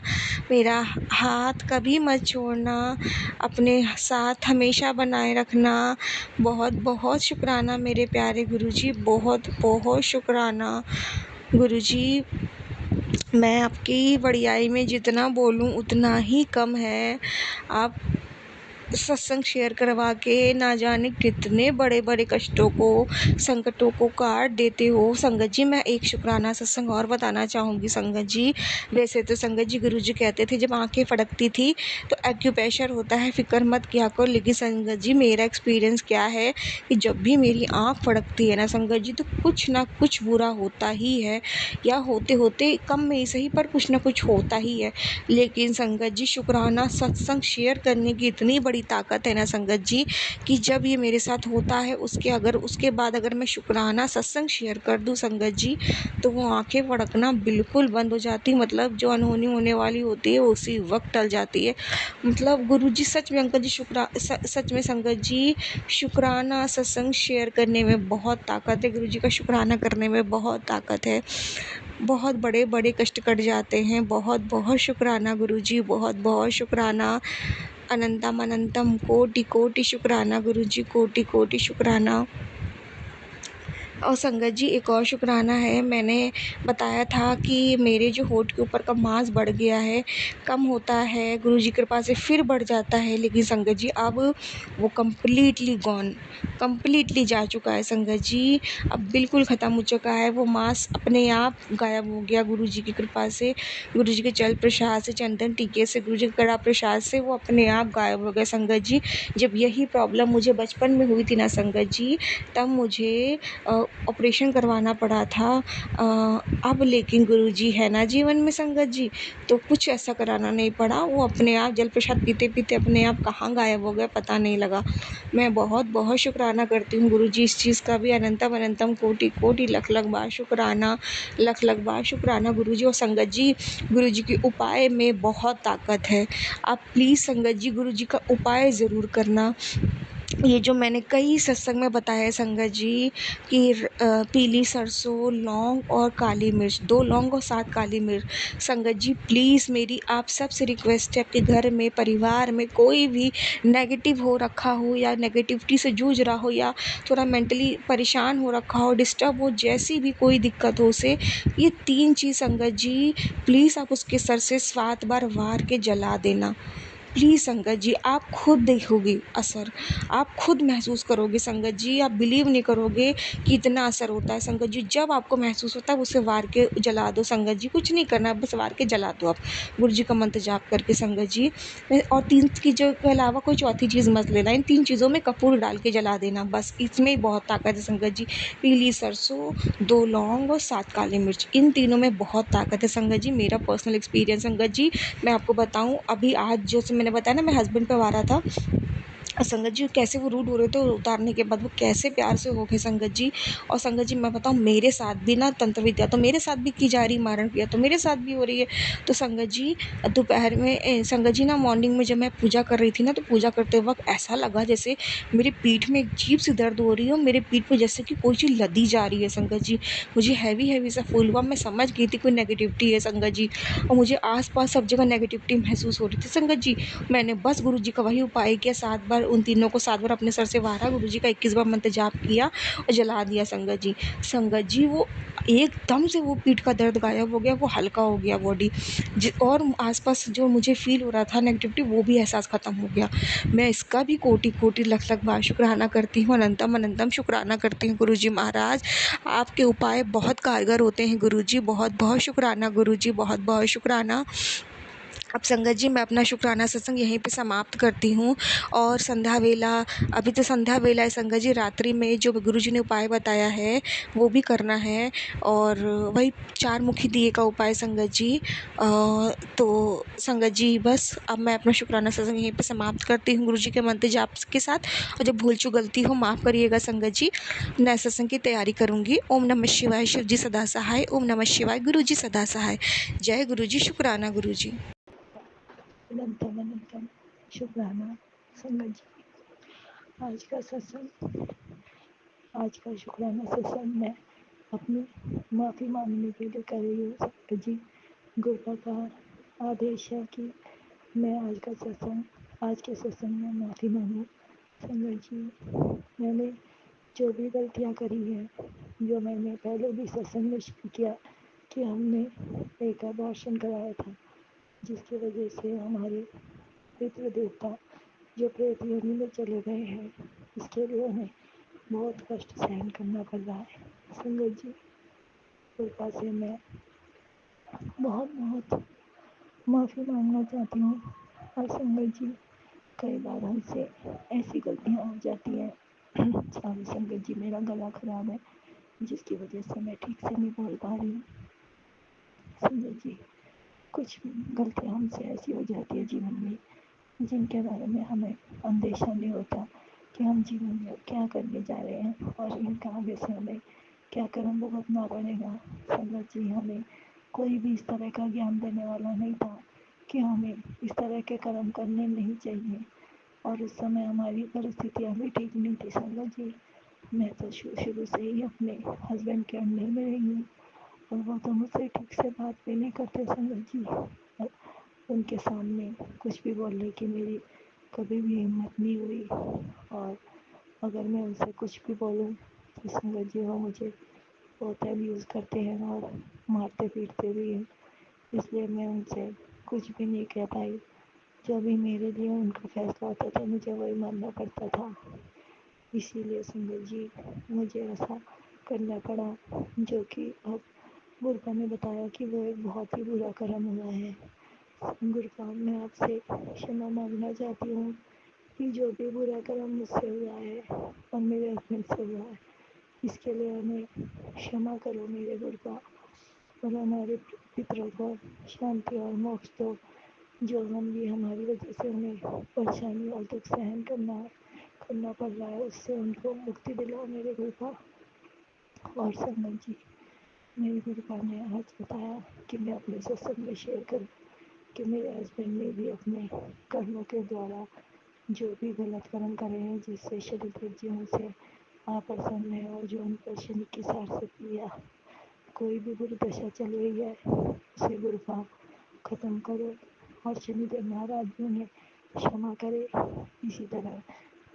मेरा हाथ कभी मत छोड़ना, अपने साथ हमेशा बनाए रखना। बहुत बहुत शुक्राना मेरे प्यारे गुरुजी, बहुत बहुत शुक्राना गुरुजी। मैं आपकी बड़ाई में जितना बोलूं उतना ही कम है। आप सत्संग शेयर करवा के ना जाने कितने बड़े बड़े कष्टों को, संकटों को काट देते हो। संगत जी मैं एक शुक्राना सत्संग और बताना चाहूँगी संगत जी। वैसे तो संगत जी गुरुजी कहते थे जब आंखें फड़कती थी तो एक्यूप्रेशर होता है, फिक्र मत किया करो। लेकिन संगत जी मेरा एक्सपीरियंस क्या है कि जब भी मेरी आँख फड़कती है ना संगत जी, तो कुछ ना कुछ बुरा होता ही है, या होते होते कम में ही सही पर कुछ ना कुछ होता ही है। लेकिन संगत जी शुक्राना सत्संग शेयर करने की इतनी बड़ी ताकत है ना संगत जी, कि जब ये मेरे साथ होता है उसके बाद अगर मैं शुक्राना सत्संग शेयर कर दूं संगत जी, तो वो आंखें फड़कना बिल्कुल बंद हो जाती। मतलब जो अनहोनी होने वाली होती है वो उसी वक्त टल जाती है। मतलब गुरुजी सच में अंकल जी सच में संगत जी शुक्राना सत्संग शेयर करने में बहुत ताकत है, गुरुजी का शुक्राना करने में बहुत ताकत है। बहुत बड़े बड़े कष्ट कट जाते हैं। बहुत बहुत शुक्राना गुरुजी, बहुत बहुत शुक्राना, अनंतम अनंतम कोटि कोटि शुक्राना गुरुजी, कोटि कोटि शुक्राना। और संगत जी एक और शुक्राना है, मैंने बताया था कि मेरे जो होंठ के ऊपर का मांस बढ़ गया है, कम होता है, गुरुजी कृपा से फिर बढ़ जाता है, लेकिन संगत जी अब वो कम्प्लीटली गॉन, कम्प्लीटली जा चुका है संगत जी। अब बिल्कुल ख़त्म हो चुका है, वो मांस अपने आप गायब हो गया गुरुजी की कृपा से, गुरुजी के जल प्रसाद से, चंदन टीके से, गुरुजी के कड़ा प्रसाद से वो अपने आप गायब हो गया संगत जी। जब यही प्रॉब्लम मुझे बचपन में हुई थी ना संगत जी, तब मुझे ऑपरेशन करवाना पड़ा था। अब लेकिन गुरुजी है ना जीवन में संगत जी, तो कुछ ऐसा कराना नहीं पड़ा। वो अपने आप जल प्रसाद पीते-पीते अपने आप कहाँ गायब हो गए पता नहीं लगा। मैं बहुत-बहुत शुक्राना करती हूँ गुरुजी इस चीज़ का भी अनंतम अनंतम कोटि-कोटि लख-लख बार शुक्राना, लख-लख बार शुक्राना गुरुजी। और संगत जी, गुरुजी के उपाय में बहुत ताकत है। आप प्लीज़ संगत जी गुरुजी का उपाय ज़रूर करना। ये जो मैंने कई सत्संग में बताया है संगत जी कि पीली सरसों, लौंग और काली मिर्च, 2 लौंग और 7 काली मिर्च। संगत जी प्लीज़ मेरी आप सबसे रिक्वेस्ट है, आपके घर में, परिवार में कोई भी नेगेटिव हो रखा हो या नेगेटिविटी से जूझ रहा हो या थोड़ा मेंटली परेशान हो रखा हो, डिस्टर्ब हो, जैसी भी कोई दिक्कत हो उसे, ये 3 चीज़ संगत जी प्लीज़ आप उसके सर से 7 बार वार के जला देना। प्लीज़ संगत जी, आप खुद देखोगे असर, आप खुद महसूस करोगे संगत जी, आप बिलीव नहीं करोगे कि इतना असर होता है संगत जी। जब आपको महसूस होता है उसे वार के जला दो संगत जी, कुछ नहीं करना, बस वार के जला दो आप गुरु जी का मंत्र जाप करके संगत जी। और 3 चीज़ों के अलावा कोई चौथी चीज़ मत लेना, इन 3 चीज़ों में कपूर डाल के जला देना बस, इसमें ही बहुत ताकत है संगत जी। पीली सरसों, 2 लौंग और 7 काली मिर्च, इन तीनों में बहुत ताकत है संगत जी। मेरा पर्सनल एक्सपीरियंस संगत जी मैं आपको बताऊँ, अभी आज जैसे मैंने बताया ना, मेरे हस्बैंड पे वारा था, संगत जी कैसे वो रूड हो रहे थे, और उतारने के बाद वो कैसे प्यार से हो गए संगत जी। और संगत जी मैं बताऊँ, मेरे साथ भी ना तंत्र विद्या तो मेरे साथ भी की जा रही, मारण क्रिया तो मेरे साथ भी हो रही है। तो संगत जी दोपहर में संगत जी ना मॉर्निंग में जब मैं पूजा कर रही थी ना, तो पूजा करते वक्त ऐसा लगा जैसे मेरी पीठ में एक अजीब सी दर्द हो रही है, और मेरे पीठ पे जैसे कि कोई चीज़ लदी जा रही है संगत जी। मुझे हैवी हैवी सा फील हुआ, मैं समझ गई थी कोई नेगेटिविटी है संगत जी, और मुझे आस पास सब जगह नेगेटिविटी महसूस हो रही थी संगत जी। मैंने बस गुरुजी का वही उपाय किया, 7 बार उन तीनों को 7 बार अपने सर से वारा, गुरुजी का 21 बार मंत्र जाप किया और जला दिया संगत जी। संगत जी वो एकदम से वो पीठ का दर्द गायब हो गया, वो हल्का हो गया बॉडी और आसपास जो मुझे फील हो रहा था नेगेटिविटी, वो भी एहसास ख़त्म हो गया। मैं इसका भी कोटि-कोटि लख-लख बार शुक्राना करती हूँ, अनंतम अनंतम शुक्राना करती हूँ गुरुजी महाराज। आपके उपाय बहुत कारगर होते हैं गुरुजी, बहुत-बहुत शुक्राना गुरुजी, बहुत-बहुत शुक्राना। अब संगत जी मैं अपना शुक्राना सत्संग यहीं पे समाप्त करती हूँ, और संध्या वेला, अभी तो संध्या वेला है संगत जी, रात्रि में जो गुरुजी ने उपाय बताया है वो भी करना है, और वही 4 मुखी दिए का उपाय संगत जी। तो संगत जी बस अब मैं अपना शुक्राना सत्संग यहीं पे समाप्त करती हूँ गुरुजी के मंत्र जाप के साथ, और जब भूल चूक गलती हो माफ़ करिएगा संगत जी। नए सत्संग की तैयारी करूँगी। ओम नमः शिवाय, शिव जी सदा सहाय। ओम नमः शिवाय, गुरु जी सदा सहाय। जय गुरु जी, शुक्राना गुरु जी। अनंतम अनंतम शुक्राना संगत जी। आज का सत्संग, आज का शुक्राना सत्संग मैं अपनी माफ़ी मांगने के लिए कर रही हूँ संगत जी। गुरु का आदेश है कि मैं आज का सत्संग, आज के सत्संग में माफ़ी मांगूँ संगत जी। मैंने जो भी गलतियाँ करी हैं, जो मैंने पहले भी सत्संग में शेयर किया कि हमने एक अबॉर्शन कराया था, जिसकी वजह से हमारे पितृ देवता जो प्रेत योनि में चले गए हैं, इसके लिए उन्हें बहुत कष्ट सहन करना पड़ रहा है संगत जी। कृपा से मैं बहुत बहुत माफ़ी मांगना चाहती हूँ। और संगत जी कई बार हमसे ऐसी गलतियाँ हो जाती हैं सॉरी संगत जी, मेरा गला खराब है जिसकी वजह से मैं ठीक से नहीं बोल पा रही हूँ संगत जी। कुछ गलतियाँ हमसे ऐसी हो जाती है जीवन में जिनके बारे में हमें अंदेशा नहीं होता कि हम जीवन में क्या करने जा रहे हैं, और इनका आगे से हमें क्या कर्म भुगतना पड़ेगा संगत जी। हमें कोई भी इस तरह का ज्ञान देने वाला नहीं था कि हमें इस तरह के कर्म करने नहीं चाहिए, और उस समय हमारी परिस्थितियाँ भी ठीक नहीं थी संगत जी। मैं तो शुरू से ही अपने हस्बैंड के अंडर में रही हूँ, और वो तो मुझसे ठीक से बात भी नहीं करते संगत जी। और उनके सामने कुछ भी बोलने की मेरी कभी भी हिम्मत नहीं हुई, और अगर मैं उनसे कुछ भी बोलूं तो संगत जी वो मुझे बहुत अब्यूज़ करते हैं और मारते पीटते भी हैं। इसलिए मैं उनसे कुछ भी नहीं कह पाई। जो भी मेरे लिए उनका फैसला होता था मुझे वही मानना पड़ता था। इसीलिए संगत जी मुझे ऐसा करना पड़ा, जो कि अब गुरु ने बताया कि वो एक बहुत ही बुरा कर्म हुआ है। गुरु मैं आपसे क्षमा मांगना चाहती हूँ कि जो भी बुरा कर्म मुझसे हुआ है और मेरे हस्बैंड से हुआ है, इसके लिए हमें क्षमा करो मेरे गुरुपा, और हमारे पितरों को शांति और मोक्ष दो। जो हम भी हमारी वजह से उन्हें परेशानी और दुख सहन करना पड़ रहा है, उससे उनको मुक्ति दिलाओ मेरे गुरुपा। और संगत जी, मेरे गुरुपा ने आज बताया कि मैं अपने सत्संग में शेयर करूं कि मेरे हस्बैंड ने भी अपने कर्मों के द्वारा जो भी गलत कर्म करे हैं, जिससे शनिदेव जी उनसे अप्रसन्न है और जो उन पर शनि की सार से या कोई भी बुरी दशा चल रही है, उसे गुरुपा खत्म करो और शनिदेव महाराज भी उन्हें क्षमा करे। इसी तरह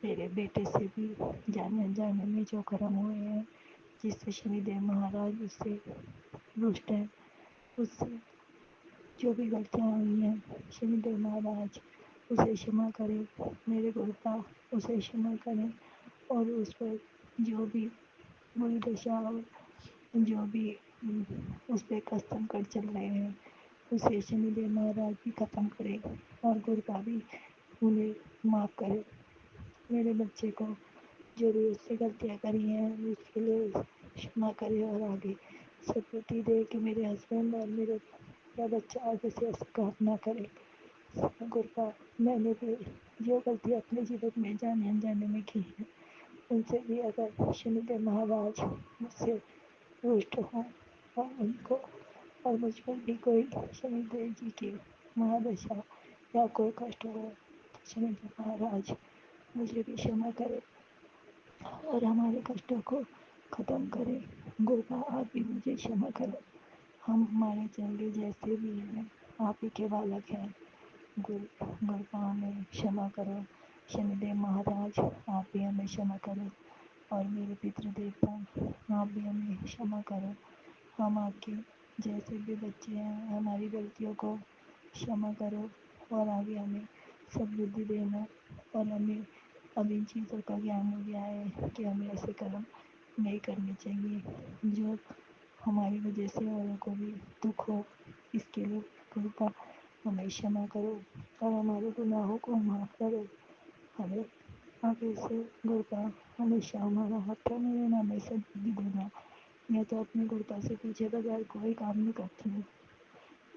मेरे बेटे से भी जाने अनजाने में जो कर्म हुए हैं, जिससे शनिदेव महाराज उससे रुष्ट है, उससे जो भी गलतियाँ हुई हैं, शनिदेव महाराज उसे क्षमा करें मेरे गुरुपा, उसे क्षमा करें। और उस पर जो भी बुरी दशा और जो भी उस पर कष्ट संकट चल रहे हैं, उसे शनिदेव महाराज भी खत्म करें और गुरुपा भी उन्हें माफ़ करें। मेरे बच्चे को जो भी उससे गलतियाँ करी हैं, उसके लिए क्षमा करे और आगे सद्बुद्धि दे कि मेरे हस्बैंड और मेरा बच्चा आगे से ऐसा काम ना करे। गुरुपा, मैंने भी जो गलती अपने जीवन में जाने अनजाने में की है, उनसे भी अगर शनिदेव महाराज मुझसे रुष्ट हों और उनको और मुझ पर भी कोई शनिदेव जी की महादशा या कोई कष्ट हो, तो शनिदेव महाराज मुझे भी क्षमा करे और हमारे कष्टों को ख़त्म करें। गुरुपा, आप भी मुझे क्षमा करो, हम हमारे चंगे जैसे भी हैं, आप ही के बालक हैं। गुरुपा, हमें क्षमा करो। शनिदेव महाराज, आप भी हमें क्षमा करो और मेरे पितृदेवता, आप भी हमें क्षमा करो। हम आपके जैसे भी बच्चे हैं, हमारी गलतियों को क्षमा करो और आगे हमें सद्बुद्धि देना। और हमें अब इन चीज़ों का ज्ञान हो गया है कि हमें ऐसे कर्म नहीं करने चाहिए जो हमारी वजह से औरों को भी दुख हो। इसके लिए गुरुपा हमें क्षमा करो और हमारे गुनाहों को माफ़ करो। हमें आगे से गुरुपा हमेशा हमारा हाथ थामे रहना, हमें सद्बुद्धि देना। मैं तो अपने गुरुपा से पूछे बगैर कोई काम नहीं करती हूँ।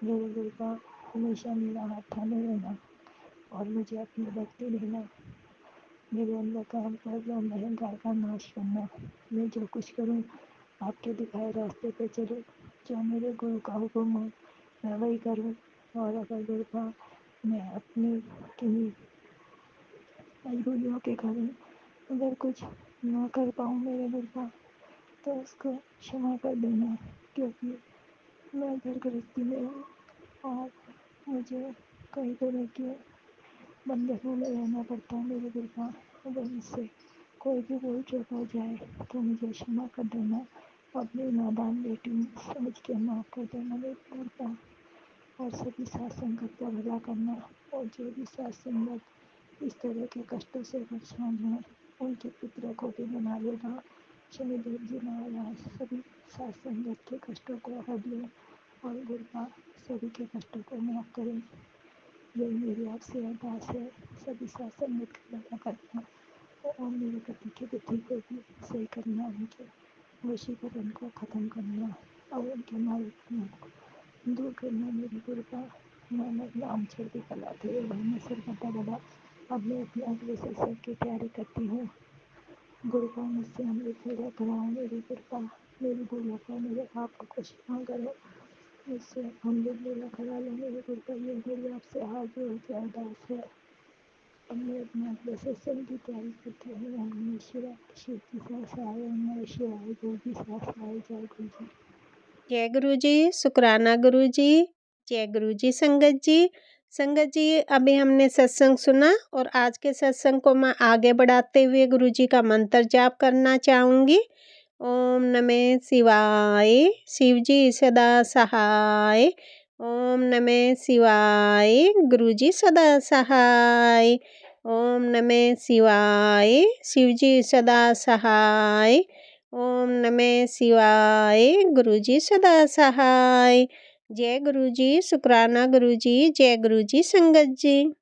मेरे गुरुपा हमेशा मेरा हाथ थामे रहना और मुझे अपनी भक्ति देना। मेरे अंदर काम कर लो, अहंकार का नाश करना। मैं जो कुछ करूँ आपके दिखाए रास्ते पे चलूँ, जो मेरे गुरु का हुक्म हो मैं वही करूँ। और अगर गुरुपा मैं अपनी किन्हीं मजबूरियों के कारण अगर कुछ ना कर पाऊँ मेरे गुरुपा, तो उसको क्षमा कर देना, क्योंकि मैं घर गृहस्थी में हूँ और मुझे कई तरह के बंधनों में रहना पड़ता है मेरे गुरुपा। अगर मुझसे कोई भी भूल चूक हो जाए तो मुझे क्षमा कर देना, अपनी नादान बेटी समझ के माफ़ कर देना मेरे गुरुपा। और सभी साथ संगत का भला करना, और जो भी साथ संगत इस तरह के कष्टों से परेशान हैं, उनके पितरों को भी मना लेना। शनिदेव जी महाराज सभी साथ संगत के कष्टों को हर लें और गुरुपा सभी के कष्टों को माफ़ करें। यही मेरी आपसे अरदास है। सभी साथ संगत का भला करना और मेरे पति की बुद्धि को भी सही करना, उनके वशीकरण को ख़त्म करना और उनके मालूम को दूर करना मेरी गुरुपा। मैं नाम चढ़ती कलाते हुए वही मैं सिर बता बड़ा अब मैं अपने अगले सत्संग की तैयारी करती हूँ। गुरुपा, मुझसे अमृत पूरा कराओ मेरी गुरुपा। मेरी भूलों को मेरे पापों को क्षमा करो, मुझसे अमृत पूरा करा लो मेरी गुरुपा। ये मेरी आपसे हाथ जोड़ के अरदास है। अब मैं अपने अगले सत्संग की तैयारी करती हूँ। ओम नमः शिवाय, शिव जी सहस्राय, ओम नमः शिवाय, गुरु जी सहस्राय, जय गुरु जी। जय गुरु जी, शुक्राना गुरु जी। जय गुरु जी संगत जी। संगत जी, अभी हमने सत्संग सुना और आज के सत्संग को मैं आगे बढ़ाते हुए गुरु जी का मंत्र जाप करना चाहूँगी। ओम नमः शिवाय, शिव जी सदा सहाय। ओम नमः शिवाय, गुरु जी सदा सहाय। ओम नमः शिवाय, शिव जी सदा सहाय। ओम नमः शिवाय, गुरु जी सदा सहाय। जय गुरु जी, शुक्राना गुरु जी, जय गुरु जी संगत जी।